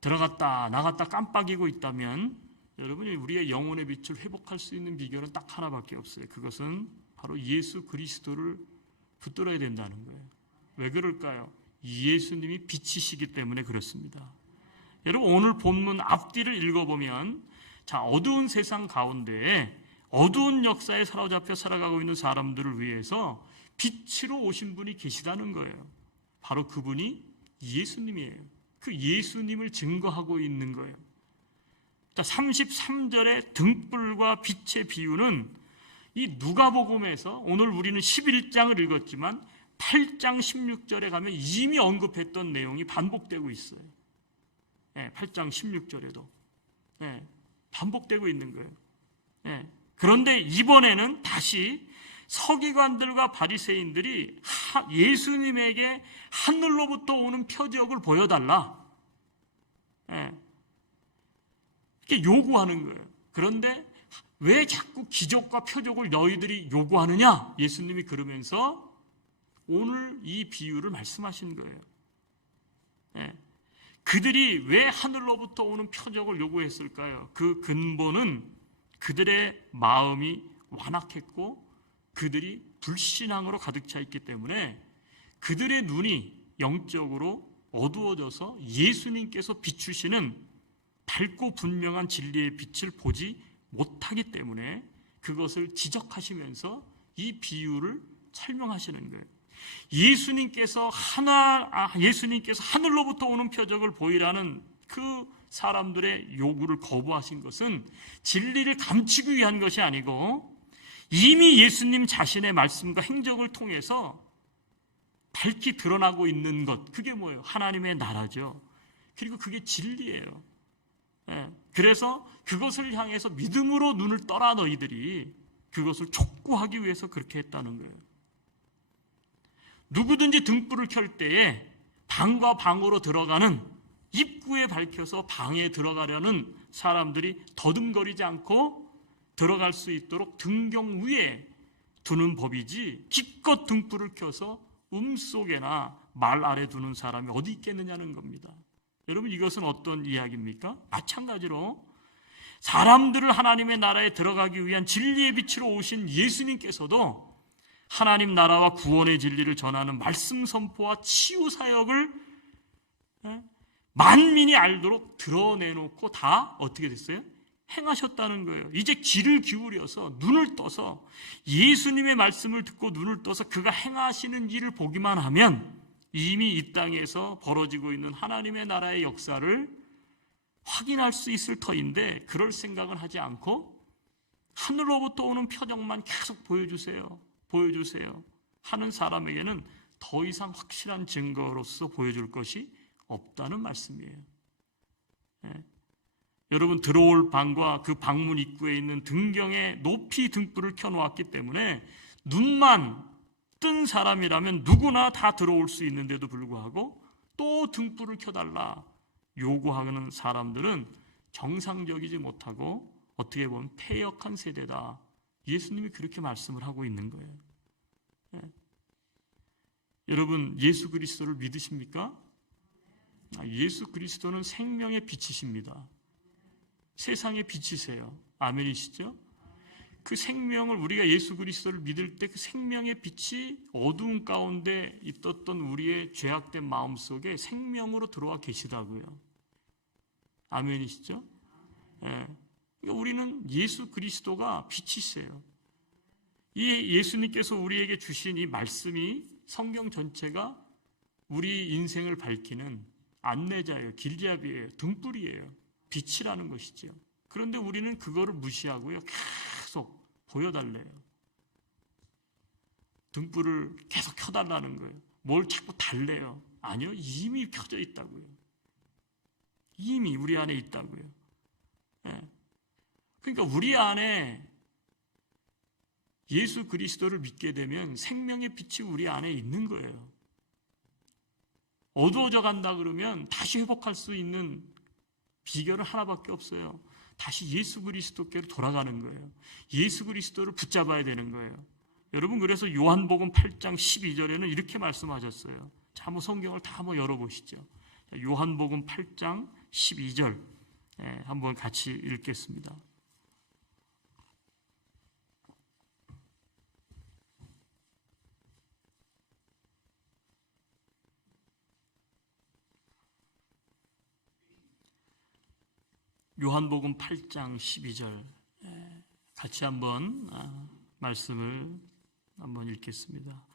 들어갔다 나갔다 깜빡이고 있다면, 여러분이 우리의 영혼의 빛을 회복할 수 있는 비결은 딱 하나밖에 없어요. 그것은 바로 예수 그리스도를 붙들어야 된다는 거예요. 왜 그럴까요? 예수님이 빛이시기 때문에 그렇습니다. 여러분, 오늘 본문 앞뒤를 읽어보면, 자, 어두운 세상 가운데 어두운 역사에 사로잡혀 살아가고 있는 사람들을 위해서 빛으로 오신 분이 계시다는 거예요. 바로 그분이 예수님이에요. 그 예수님을 증거하고 있는 거예요. 자, 33절의 등불과 빛의 비유는 이 누가복음에서 오늘 우리는 11장을 읽었지만 8장 16절에 가면 이미 언급했던 내용이 반복되고 있어요. 8장 16절에도 반복되고 있는 거예요. 그런데 이번에는 다시 서기관들과 바리새인들이 예수님에게 하늘로부터 오는 표적을 보여달라, 이렇게 요구하는 거예요. 그런데 왜 자꾸 기적과 표적을 너희들이 요구하느냐? 예수님이 그러면서 오늘 이 비유를 말씀하신 거예요. 그들이 왜 하늘로부터 오는 표적을 요구했을까요? 그 근본은 그들의 마음이 완악했고 그들이 불신앙으로 가득 차 있기 때문에 그들의 눈이 영적으로 어두워져서 예수님께서 비추시는 밝고 분명한 진리의 빛을 보지 못하기 때문에 그것을 지적하시면서 이 비유를 설명하시는 거예요. 예수님께서 하늘로부터 오는 표적을 보이라는 그 사람들의 요구를 거부하신 것은 진리를 감추기 위한 것이 아니고 이미 예수님 자신의 말씀과 행적을 통해서 밝히 드러나고 있는 것, 그게 뭐예요? 하나님의 나라죠. 그리고 그게 진리예요. 그래서 그것을 향해서 믿음으로 눈을 떠라 너희들이 그것을 촉구하기 위해서 그렇게 했다는 거예요. 누구든지 등불을 켤 때에 방과 방으로 들어가는 입구에 밝혀서 방에 들어가려는 사람들이 더듬거리지 않고 들어갈 수 있도록 등경 위에 두는 법이지 기껏 등불을 켜서 속에나 말 아래 두는 사람이 어디 있겠느냐는 겁니다. 여러분, 이것은 어떤 이야기입니까? 마찬가지로 사람들을 하나님의 나라에 들어가기 위한 진리의 빛으로 오신 예수님께서도 하나님 나라와 구원의 진리를 전하는 말씀 선포와 치유 사역을 만민이 알도록 드러내놓고 다 어떻게 됐어요? 행하셨다는 거예요. 이제 귀를 기울여서 눈을 떠서 예수님의 말씀을 듣고 눈을 떠서 그가 행하시는 일을 보기만 하면 이미 이 땅에서 벌어지고 있는 하나님의 나라의 역사를 확인할 수 있을 터인데, 그럴 생각은 하지 않고 하늘로부터 오는 표적만 계속 보여주세요, 보여주세요 하는 사람에게는 더 이상 확실한 증거로서 보여줄 것이 없다는 말씀이에요. 여러분, 들어올 방과 그 방문 입구에 있는 등경에 높이 등불을 켜놓았기 때문에 눈만 뜬 사람이라면 누구나 다 들어올 수 있는데도 불구하고 또 등불을 켜달라 요구하는 사람들은 정상적이지 못하고 어떻게 보면 패역한 세대다. 예수님이 그렇게 말씀을 하고 있는 거예요. 여러분, 예수 그리스도를 믿으십니까? 예수 그리스도는 생명의 빛이십니다. 세상의 빛이세요. 아멘이시죠? 그 생명을, 우리가 예수 그리스도를 믿을 때 그 생명의 빛이 어두운 가운데 있었던 우리의 죄악된 마음 속에 생명으로 들어와 계시다고요. 아멘이시죠? 예. 그러니까 우리는 예수 그리스도가 빛이세요. 이 예수님께서 우리에게 주신 이 말씀이, 성경 전체가 우리 인생을 밝히는 안내자예요. 길잡이예요. 등불이에요. 빛이라는 것이죠. 그런데 우리는 그거를 무시하고요, 계속 보여달래요. 등불을 계속 켜달라는 거예요. 뭘 자꾸 달래요. 아니요, 이미 켜져 있다고요. 이미 우리 안에 있다고요. 예. 그러니까 우리 안에 예수 그리스도를 믿게 되면 생명의 빛이 우리 안에 있는 거예요. 어두워져 간다 그러면 다시 회복할 수 있는 비결은 하나밖에 없어요. 다시 예수 그리스도께로 돌아가는 거예요. 예수 그리스도를 붙잡아야 되는 거예요. 여러분, 그래서 요한복음 8장 12절에는 이렇게 말씀하셨어요. 자, 한번 성경을 다 한번 열어보시죠. 요한복음 8장 12절 한번 같이 읽겠습니다. 요한복음 8장 12절 같이 한번 말씀을 한번 읽겠습니다.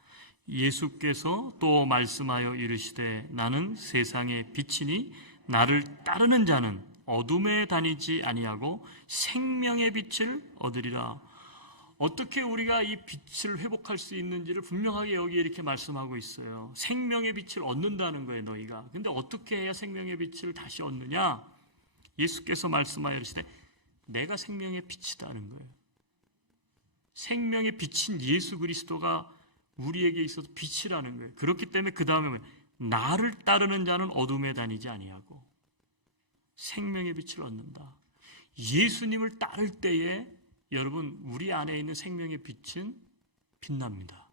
예수께서 또 말씀하여 이르시되 나는 세상의 빛이니 나를 따르는 자는 어둠에 다니지 아니하고 생명의 빛을 얻으리라. 어떻게 우리가 이 빛을 회복할 수 있는지를 분명하게 여기 이렇게 말씀하고 있어요. 생명의 빛을 얻는다는 거예요, 너희가. 근데 어떻게 해야 생명의 빛을 다시 얻느냐? 예수께서 말씀하여 이르시되 내가 생명의 빛이다는 거예요. 생명의 빛인 예수 그리스도가 우리에게 있어서 빛이라는 거예요. 그렇기 때문에 그 다음에 나를 따르는 자는 어둠에 다니지 아니하고 생명의 빛을 얻는다. 예수님을 따를 때에 여러분, 우리 안에 있는 생명의 빛은 빛납니다.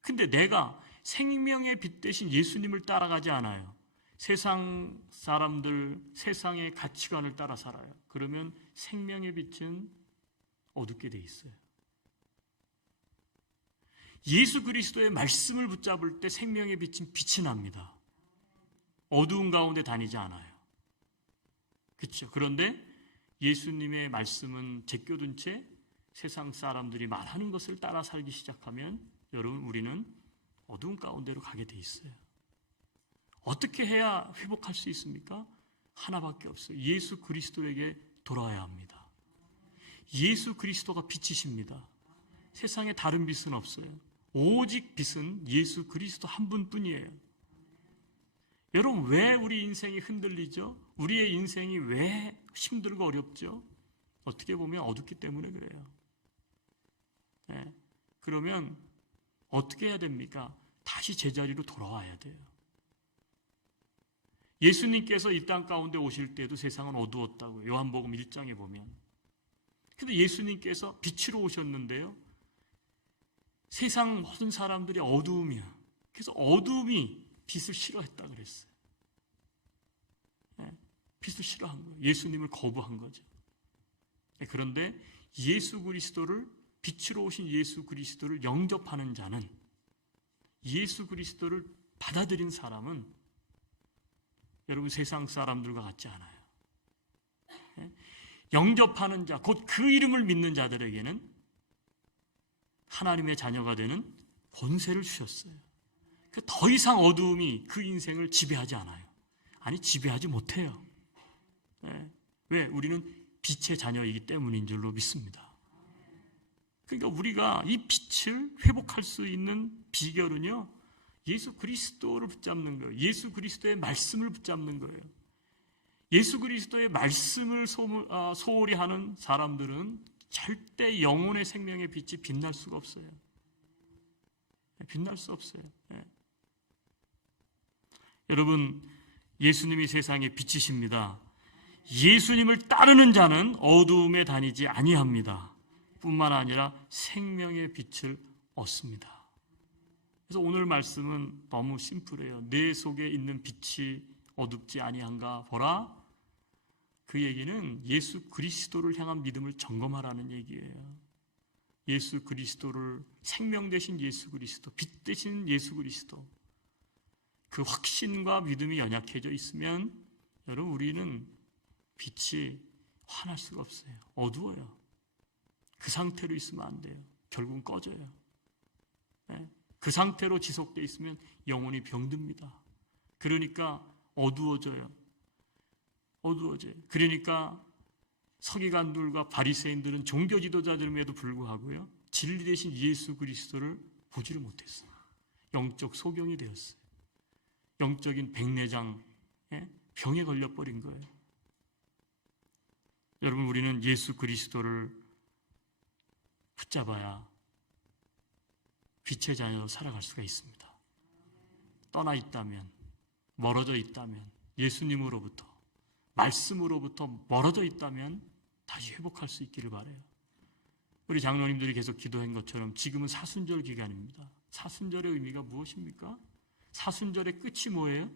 근데 내가 생명의 빛 대신 예수님을 따라가지 않아요. 세상 사람들, 세상의 가치관을 따라 살아요. 그러면 생명의 빛은 어둡게 돼 있어요. 예수 그리스도의 말씀을 붙잡을 때 생명의 빛은 빛이 납니다. 어두운 가운데 다니지 않아요. 그렇죠? 그런데 예수님의 말씀은 제껴둔 채 세상 사람들이 말하는 것을 따라 살기 시작하면 여러분, 우리는 어두운 가운데로 가게 돼 있어요. 어떻게 해야 회복할 수 있습니까? 하나밖에 없어요. 예수 그리스도에게 돌아와야 합니다. 예수 그리스도가 빛이십니다. 세상에 다른 빛은 없어요. 오직 빛은 예수 그리스도 한 분뿐이에요. 여러분, 왜 우리 인생이 흔들리죠? 우리의 인생이 왜 힘들고 어렵죠? 어떻게 보면 어둡기 때문에 그래요. 네. 그러면 어떻게 해야 됩니까? 다시 제자리로 돌아와야 돼요. 예수님께서 이 땅 가운데 오실 때도 세상은 어두웠다고요. 요한복음 1장에 보면. 근데 예수님께서 빛으로 오셨는데요, 세상 모든 사람들이 어두움이야. 그래서 어두움이 빛을 싫어했다 그랬어요. 빛을 싫어한 거예요. 예수님을 거부한 거죠. 그런데 예수 그리스도를, 빛으로 오신 예수 그리스도를 영접하는 자는, 예수 그리스도를 받아들인 사람은 여러분 세상 사람들과 같지 않아요. 영접하는 자, 곧 그 이름을 믿는 자들에게는 하나님의 자녀가 되는 권세를 주셨어요. 더 이상 어두움이 그 인생을 지배하지 않아요. 아니, 지배하지 못해요. 왜? 우리는 빛의 자녀이기 때문인 줄로 믿습니다. 그러니까 우리가 이 빛을 회복할 수 있는 비결은요, 예수 그리스도를 붙잡는 거예요. 예수 그리스도의 말씀을 붙잡는 거예요. 예수 그리스도의 말씀을 소홀히 하는 사람들은 절대 영혼의 생명의 빛이 빛날 수가 없어요. 빛날 수 없어요. 여러분, 예수님이 세상의 빛이십니다. 예수님을 따르는 자는 어두움에 다니지 아니합니다. 뿐만 아니라 생명의 빛을 얻습니다. 그래서 오늘 말씀은 너무 심플해요. 내 속에 있는 빛이 어둡지 아니한가 보라. 그 얘기는 예수 그리스도를 향한 믿음을 점검하라는 얘기예요. 예수 그리스도를, 생명 되신 예수 그리스도, 빛 되신 예수 그리스도, 그 확신과 믿음이 연약해져 있으면 여러분, 우리는 빛이 환할 수가 없어요. 어두워요. 그 상태로 있으면 안 돼요. 결국은 꺼져요. 그 상태로 지속되어 있으면 영혼이 병듭니다. 그러니까 어두워져요. 그러니까 서기관들과 바리새인들은 종교 지도자들임에도 불구하고요, 진리 대신 예수 그리스도를 보지를 못했어요. 영적 소경이 되었어요. 영적인 백내장, 병에 걸려버린 거예요. 여러분, 우리는 예수 그리스도를 붙잡아야 빛의 자녀로 살아갈 수가 있습니다. 떠나 있다면, 멀어져 있다면, 예수님으로부터, 말씀으로부터 멀어져 있다면 다시 회복할 수 있기를 바라요. 우리 장로님들이 계속 기도한 것처럼 지금은 사순절 기간입니다. 사순절의 의미가 무엇입니까? 사순절의 끝이 뭐예요?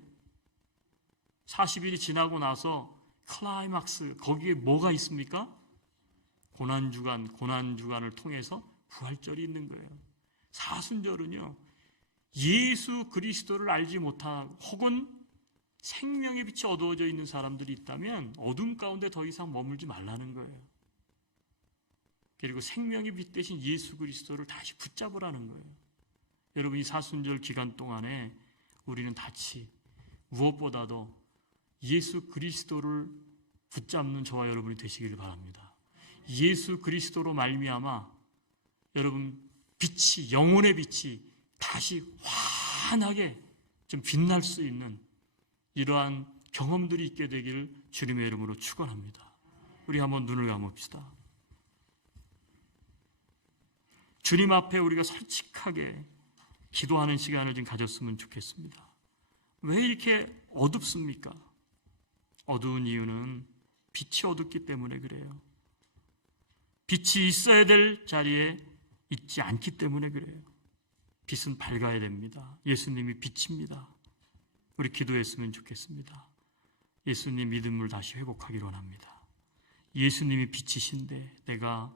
40일이 지나고 나서 클라이막스, 거기에 뭐가 있습니까? 고난주간을 통해서 부활절이 있는 거예요. 사순절은요, 예수 그리스도를 알지 못한, 혹은 생명의 빛이 어두워져 있는 사람들이 있다면 어둠 가운데 더 이상 머물지 말라는 거예요. 그리고 생명의 빛 대신 예수 그리스도를 다시 붙잡으라는 거예요. 여러분, 이 사순절 기간 동안에 우리는 다시 무엇보다도 예수 그리스도를 붙잡는 저와 여러분이 되시기를 바랍니다. 예수 그리스도로 말미암아 여러분, 빛이, 영혼의 빛이 다시 환하게 좀 빛날 수 있는 이러한 경험들이 있게 되기를 주님의 이름으로 축원합니다. 우리 한번 눈을 감읍시다. 주님 앞에 우리가 솔직하게 기도하는 시간을 좀 가졌으면 좋겠습니다. 왜 이렇게 어둡습니까? 어두운 이유는 빛이 어둡기 때문에 그래요. 빛이 있어야 될 자리에 있지 않기 때문에 그래요. 빛은 밝아야 됩니다. 예수님이 빛입니다. 우리 기도했으면 좋겠습니다. 예수님 믿음을 다시 회복하기를 원합니다. 예수님이 빛이신데 내가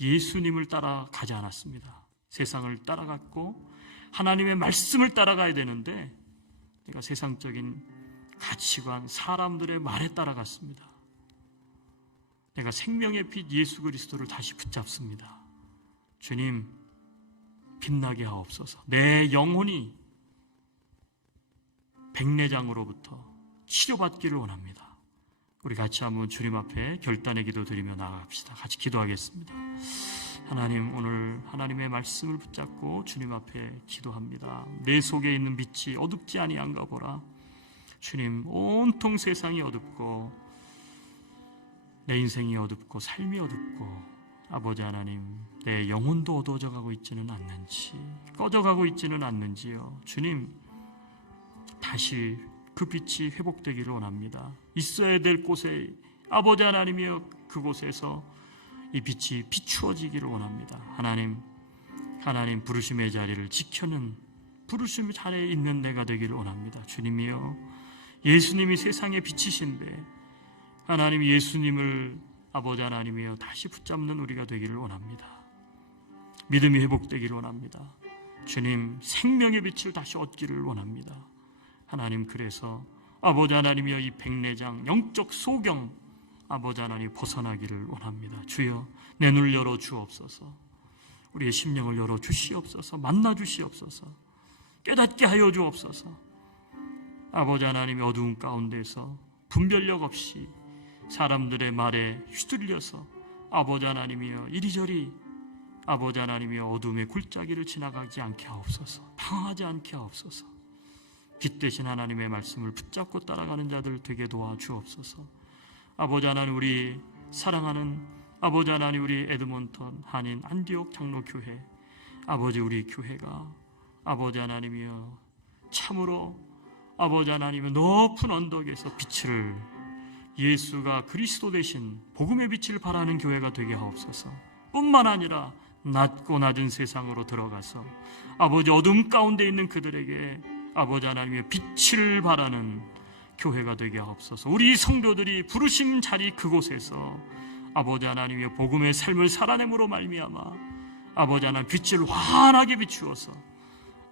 예수님을 따라가지 않았습니다. 세상을 따라갔고 하나님의 말씀을 따라가야 되는데 내가 세상적인 가치관, 사람들의 말에 따라갔습니다. 내가 생명의 빛 예수 그리스도를 다시 붙잡습니다. 주님, 빛나게 하옵소서. 내 영혼이 백내장으로부터 치료받기를 원합니다. 우리 같이 한번 주님 앞에 결단의 기도 드리며 나아갑시다. 같이 기도하겠습니다. 하나님, 오늘 하나님의 말씀을 붙잡고 주님 앞에 기도합니다. 내 속에 있는 빛이 어둡지 아니한가 보라. 주님, 온통 세상이 어둡고 내 인생이 어둡고 삶이 어둡고 아버지 하나님, 내 영혼도 어두워져 가고 있지는 않는지, 꺼져가고 있지는 않는지요. 주님, 다시 그 빛이 회복되기를 원합니다. 있어야 될 곳에 아버지 하나님이여, 그곳에서 이 빛이 비추어지기를 원합니다. 하나님, 하나님 부르심의 자리를 지켜는 부르심의 자리에 있는 내가 되기를 원합니다. 주님이여, 예수님이 세상의 빛이신데 하나님 예수님을 아버지 하나님이여 다시 붙잡는 우리가 되기를 원합니다. 믿음이 회복되기를 원합니다. 주님, 생명의 빛을 다시 얻기를 원합니다. 하나님, 그래서 아버지 하나님이여 이 백내장 영적 소경 아버지 하나님 벗어나기를 원합니다. 주여, 내 눈을 열어 주옵소서. 우리의 심령을 열어 주시옵소서. 만나 주시옵소서. 깨닫게 하여 주옵소서. 아버지 하나님의 어두운 가운데서 분별력 없이 사람들의 말에 휘둘려서 아버지 하나님이여 이리저리 아버지 하나님이여 어둠의 골짜기를 지나가지 않게 하옵소서. 당하지 않게 하옵소서. 빛 대신 하나님의 말씀을 붙잡고 따라가는 자들 되게 도와주옵소서. 아버지 하나님, 우리 사랑하는 아버지 하나님, 우리 에드몬턴 한인 안디옥 장로교회 아버지, 우리 교회가 아버지 하나님이여 참으로 아버지 하나님의 높은 언덕에서 빛을, 예수가 그리스도 되신 복음의 빛을 발하는 교회가 되게 하옵소서. 뿐만 아니라 낮고 낮은 세상으로 들어가서 아버지 어둠 가운데 있는 그들에게 아버지 하나님의 빛을 발하는 교회가 되게 하옵소서. 우리 성도들이 부르심 자리 그곳에서 아버지 하나님의 복음의 삶을 살아냄으로 말미암아 아버지 하나님 빛을 환하게 비추어서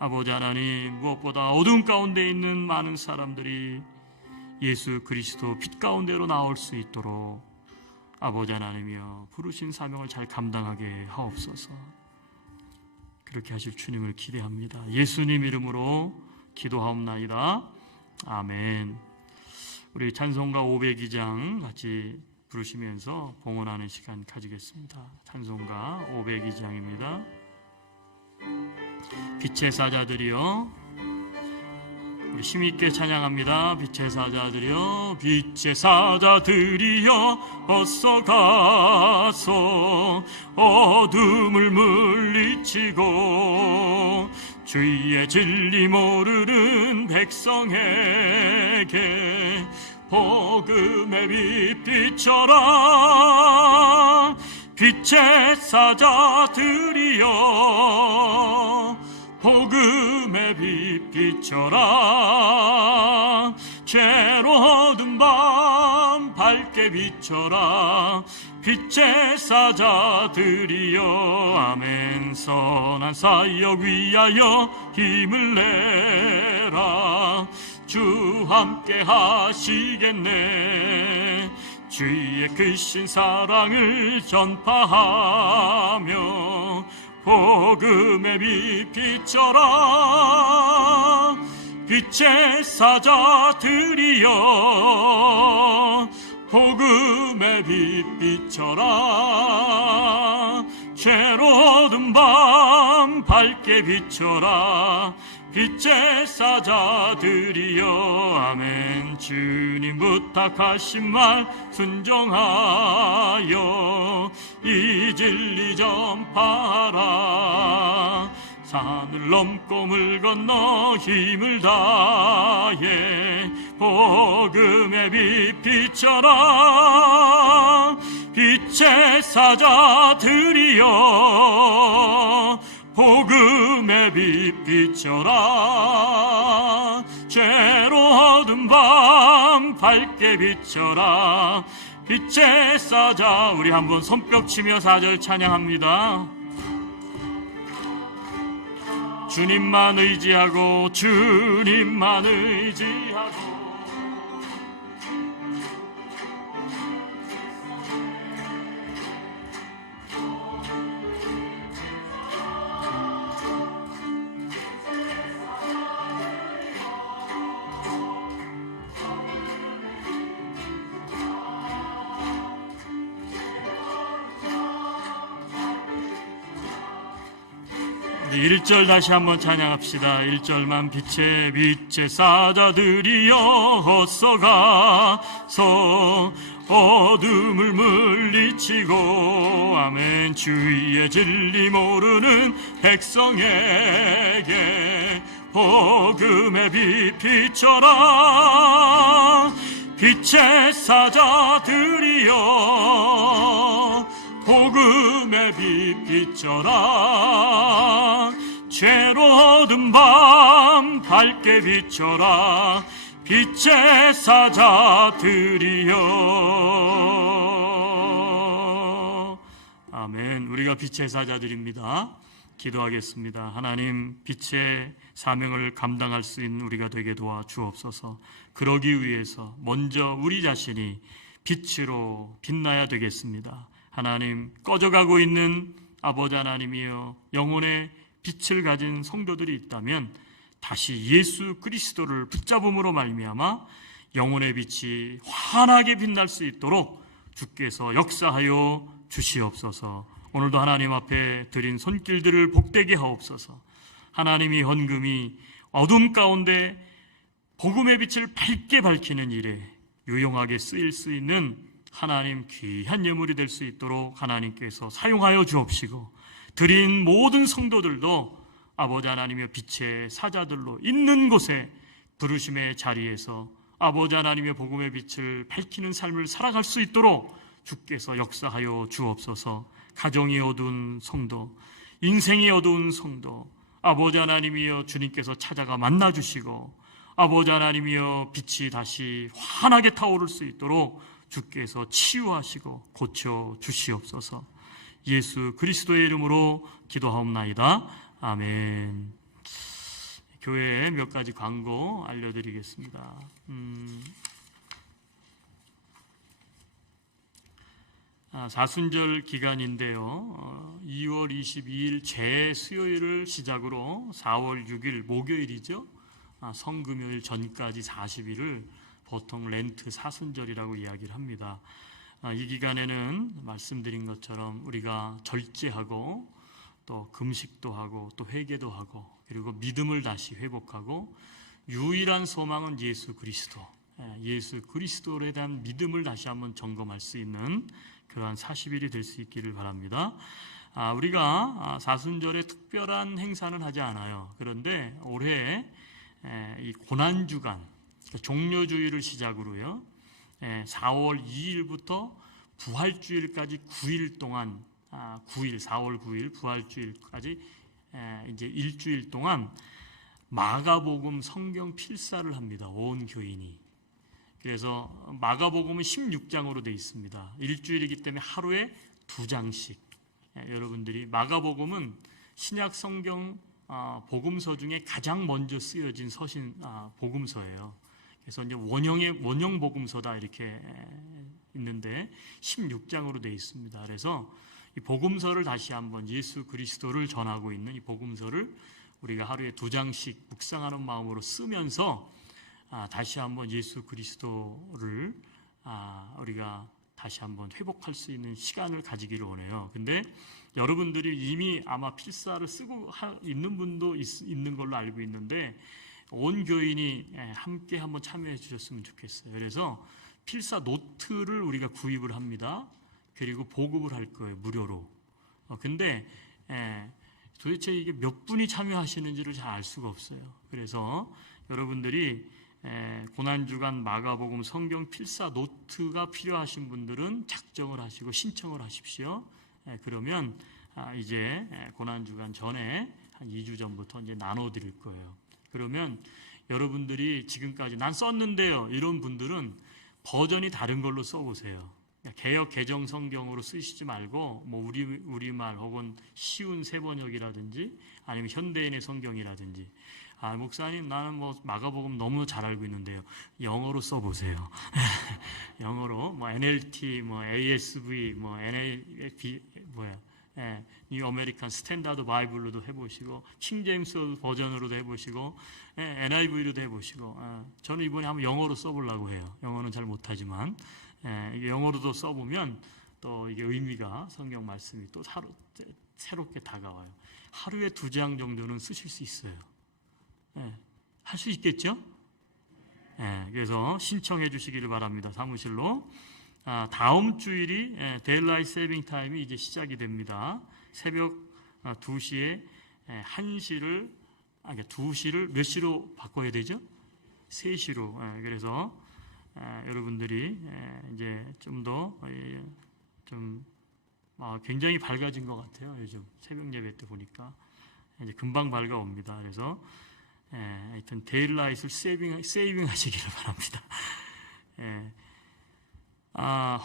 아버지 하나님, 무엇보다 어둠 가운데 있는 많은 사람들이 예수 그리스도 빛 가운데로 나올 수 있도록 아버지 하나님이여 부르신 사명을 잘 감당하게 하옵소서. 그렇게 하실 주님을 기대합니다. 예수님 이름으로 기도하옵나이다. 아멘. 우리 찬송가 502장 같이 부르시면서 봉헌하는 시간 가지겠습니다. 찬송가 502장입니다. 빛의 사자들이여, 우리 힘있게 찬양합니다. 빛의 사자들이여, 빛의 사자들이여, 어서 가서 어둠을 물리치고 주의 진리 모르는 백성에게 복음의 빛 비춰라. 빛의 사자들이여, 복음의 빛 비춰라. 죄로 어두운 밤 밝게 비춰라. 빛의 사자들이여, 아멘. 선한 사역 위하여 힘을 내라. 주 함께 하시겠네. 주의 크신 사랑을 전파하며 복음의 빛 비춰라. 빛의 사자들이여, 복음의 빛 비춰라. 죄로 어두운 밤 밝게 비춰라. 빛의 사자들이여, 아멘. 주님 부탁하신 말 순종하여 이 진리 전파하라. 산을 넘고 물 건너 힘을 다해 복음의 빛 비춰라. 빛의 사자들이여, 복음의 빛 비춰라. 죄로 어두운 밤 밝게 비춰라. 빛의 사자. 우리 한번 손뼉 치며 4절 찬양합니다. 주님만 의지하고, 주님만 의지하고, 우리 1절 다시 한번 찬양합시다. 1절만. 빛의 사자들이여, 어서 가서 어둠을 물리치고, 아멘. 주의 진리 모르는 백성에게 복음의 빛 비춰라. 빛의 사자들이여, 복음의 빛 비춰라. 죄로 어두운 밤 밝게 비춰라. 빛의 사자들이여. 아멘. 우리가 빛의 사자들입니다. 기도하겠습니다. 하나님, 빛의 사명을 감당할 수 있는 우리가 되게 도와 주옵소서. 그러기 위해서 먼저 우리 자신이 빛으로 빛나야 되겠습니다. 하나님, 꺼져가고 있는 아버지 하나님이여, 영혼의 빛을 가진 성도들이 있다면 다시 예수 그리스도를 붙잡음으로 말미암아 영혼의 빛이 환하게 빛날 수 있도록 주께서 역사하여 주시옵소서. 오늘도 하나님 앞에 드린 손길들을 복되게 하옵소서. 하나님이 헌금이 어둠 가운데 복음의 빛을 밝게 밝히는 일에 유용하게 쓰일 수 있는 하나님 귀한 예물이 될 수 있도록 하나님께서 사용하여 주옵시고, 드린 모든 성도들도 아버지 하나님의 빛의 사자들로 있는 곳에 부르심의 자리에서 아버지 하나님의 복음의 빛을 밝히는 삶을 살아갈 수 있도록 주께서 역사하여 주옵소서. 가정이 어두운 성도, 인생이 어두운 성도, 아버지 하나님이여 주님께서 찾아가 만나주시고 아버지 하나님이여 빛이 다시 환하게 타오를 수 있도록 주께서 치유하시고 고쳐 주시옵소서. 예수 그리스도의 이름으로 기도하옵나이다. 아멘. 교회에 몇 가지 광고 알려드리겠습니다. 사순절 기간인데요. 2월 22일 재수요일을 시작으로 4월 6일 목요일이죠. 성금요일 전까지 40일을 보통 렌트 사순절이라고 이야기를 합니다. 이 기간에는 말씀드린 것처럼 우리가 절제하고 또 금식도 하고 또 회개도 하고 그리고 믿음을 다시 회복하고 유일한 소망은 예수 그리스도, 예수 그리스도에 대한 믿음을 다시 한번 점검할 수 있는 그러한 40일이 될 수 있기를 바랍니다. 우리가 사순절에 특별한 행사는 하지 않아요. 그런데 올해 이 고난주간, 종려주일을 시작으로요, 4월 2일부터 부활주일까지 9일 동안 4월 9일 부활주일까지 이제 일주일 동안 마가복음 성경 필사를 합니다. 온 교인이. 그래서 마가복음은 16장으로 되어 있습니다. 일주일이기 때문에 하루에 2장씩. 여러분들이 마가복음은 신약 성경 복음서 중에 가장 먼저 쓰여진 서신 복음서예요. 그래서 이제 원형 복음서다 이렇게 있는데 16장으로 되어 있습니다. 그래서 이 복음서를 다시 한번 예수 그리스도를 전하고 있는 이 복음서를 우리가 하루에 2장씩 묵상하는 마음으로 쓰면서 다시 한번 예수 그리스도를 우리가 다시 한번 회복할 수 있는 시간을 가지기를 원해요. 근데 여러분들이 이미 아마 필사를 쓰고 있는 분도 있는 걸로 알고 있는데 온 교인이 함께 한번 참여해 주셨으면 좋겠어요. 그래서 필사 노트를 우리가 구입을 합니다. 그리고 보급을 할 거예요. 무료로. 근데 도대체 이게 몇 분이 참여하시는지를 잘 알 수가 없어요. 그래서 여러분들이 고난주간 마가복음 성경 필사 노트가 필요하신 분들은 작정을 하시고 신청을 하십시오. 그러면 이제 고난주간 전에 한 2주 전부터 이제 나눠드릴 거예요. 그러면 여러분들이 지금까지 난 썼는데요, 이런 분들은 버전이 다른 걸로 써보세요. 개역 개정 성경으로 쓰시지 말고 뭐 우리말 혹은 쉬운 세번역이라든지 아니면 현대인의 성경이라든지. 목사님 나는 뭐 마가복음 너무 잘 알고 있는데요, 영어로 써보세요. 영어로 뭐 NLT, 뭐 ASV, 뭐 NAB 뉴 아메리칸 스탠다드 바이블로도 해보시고 킹 제임스 버전으로도 해보시고 NIV로도 해보시고. 저는 이번에 한번 영어로 써보려고 해요. 영어는 잘 못하지만 영어로도 써보면 또 이게 의미가 성경 말씀이 또 새롭게 다가와요. 하루에 2장 정도는 쓰실 수 있어요. 할 수 있겠죠? 그래서 신청해 주시기를 바랍니다. 사무실로. 다음 주일이 데일라이트 세이빙 타임이 이제 시작이 됩니다. 새벽 2시에 1시를 2시를 몇 시로 바꿔야 되죠? 3시로. 그래서 여러분들이 이제 좀 더 좀 굉장히 밝아진 것 같아요. 요즘 새벽 예배 때 보니까 이제 금방 밝아옵니다. 그래서 하여튼 데일라이트를 세이빙 하시기를 바랍니다.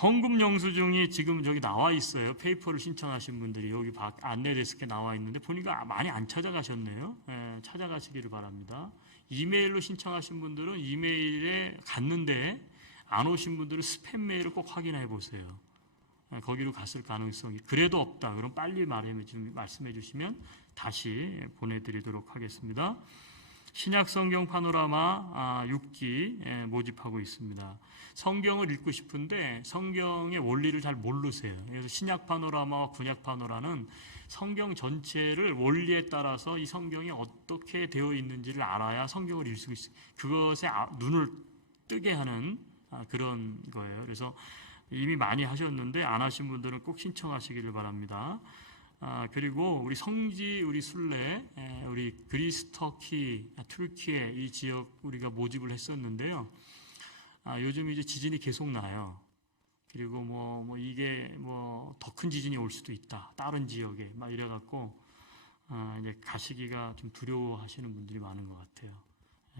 헌금 영수증이 지금 저기 나와 있어요. 페이퍼를 신청하신 분들이 여기 안내 데스크에 나와 있는데 보니까 많이 안 찾아가셨네요. 찾아가시기를 바랍니다. 이메일로 신청하신 분들은 이메일에 갔는데 안 오신 분들은 스팸 메일을 꼭 확인해 보세요. 거기로 갔을 가능성이 그래도 없다. 그럼 빨리 말씀해 주시면 다시 보내드리도록 하겠습니다. 신약 성경 파노라마 6기 모집하고 있습니다. 성경을 읽고 싶은데 성경의 원리를 잘 모르세요. 그래서 신약 파노라마와 구약 파노라는 성경 전체를 원리에 따라서 이 성경이 어떻게 되어 있는지를 알아야 성경을 읽을 수 있어요. 그것에 눈을 뜨게 하는 그런 거예요. 그래서 이미 많이 하셨는데 안 하신 분들은 꼭 신청하시기를 바랍니다. 그리고 우리 성지, 우리 순례, 우리 그리스, 터키, 튀르키예 이 지역 우리가 모집을 했었는데요. 요즘 이제 지진이 계속 나요. 그리고 이게 더 큰 지진이 올 수도 있다. 다른 지역에 막 이래갖고 이제 가시기가 좀 두려워하시는 분들이 많은 것 같아요.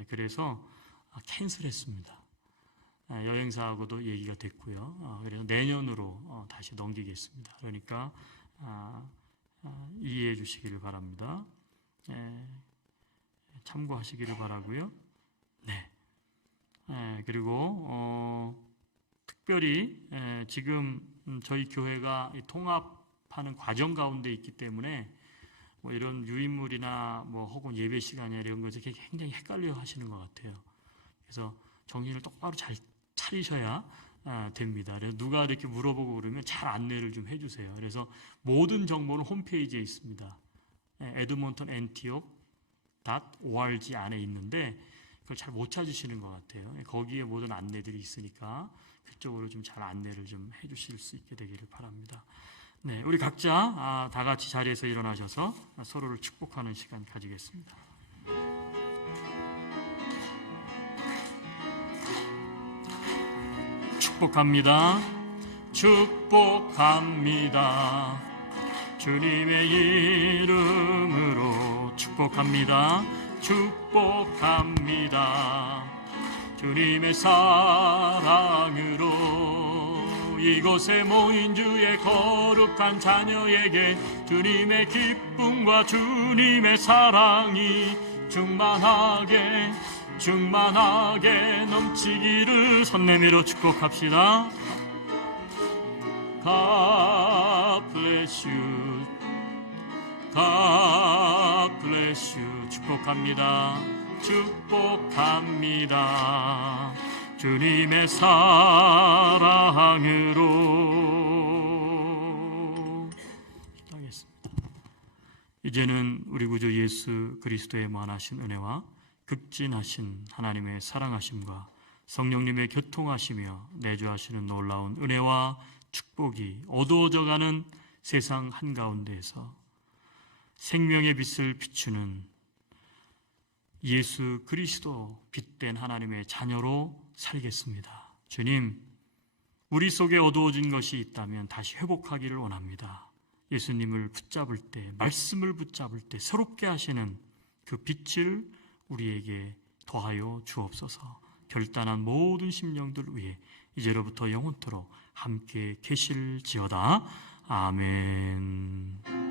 그래서 캔슬했습니다. 여행사하고도 얘기가 됐고요. 그래서 내년으로 다시 넘기겠습니다. 그러니까 이해해 주시기를 바랍니다. 참고하시기를 바라고요. 네. 그리고 특별히 지금 저희 교회가 통합하는 과정 가운데 있기 때문에 이런 유인물이나 혹은 예배 시간이나 이런 것에 굉장히 헷갈려 하시는 것 같아요. 그래서 정신을 똑바로 잘 차리셔야 됩니다. 그래서 누가 이렇게 물어보고 그러면 잘 안내를 좀 해주세요. 그래서 모든 정보는 홈페이지에 있습니다. 에드몬턴 antioch.org 안에 있는데 그걸 잘 못 찾으시는 것 같아요. 거기에 모든 안내들이 있으니까 그쪽으로 좀 잘 안내를 좀 해주실 수 있게 되기를 바랍니다. 네, 우리 각자 다 같이 자리에서 일어나셔서 서로를 축복하는 시간 가지겠습니다. 축복합니다. 축복합니다. 주님의 이름으로 축복합니다. 축복합니다. 주님의 사랑으로 이곳에 모인 주의 거룩한 자녀에게 주님의 기쁨과 주님의 사랑이 충만하게 넘치기를 손 내밀어 축복합시다. God bless you. God bless you. 축복합니다. 축복합니다. 주님의 사랑으로. 기도하겠습니다. 이제는 우리 구주 예수 그리스도의 무한하신 은혜와 극진하신 하나님의 사랑하심과 성령님의 교통하시며 내주하시는 놀라운 은혜와 축복이 어두워져가는 세상 한가운데에서 생명의 빛을 비추는 예수 그리스도 빛된 하나님의 자녀로 살겠습니다. 주님, 우리 속에 어두워진 것이 있다면 다시 회복하기를 원합니다. 예수님을 붙잡을 때, 말씀을 붙잡을 때 새롭게 하시는 그 빛을 우리에게 더하여 주옵소서. 결단한 모든 심령들 위해 이제로부터 영원토록 함께 계실지어다. 아멘.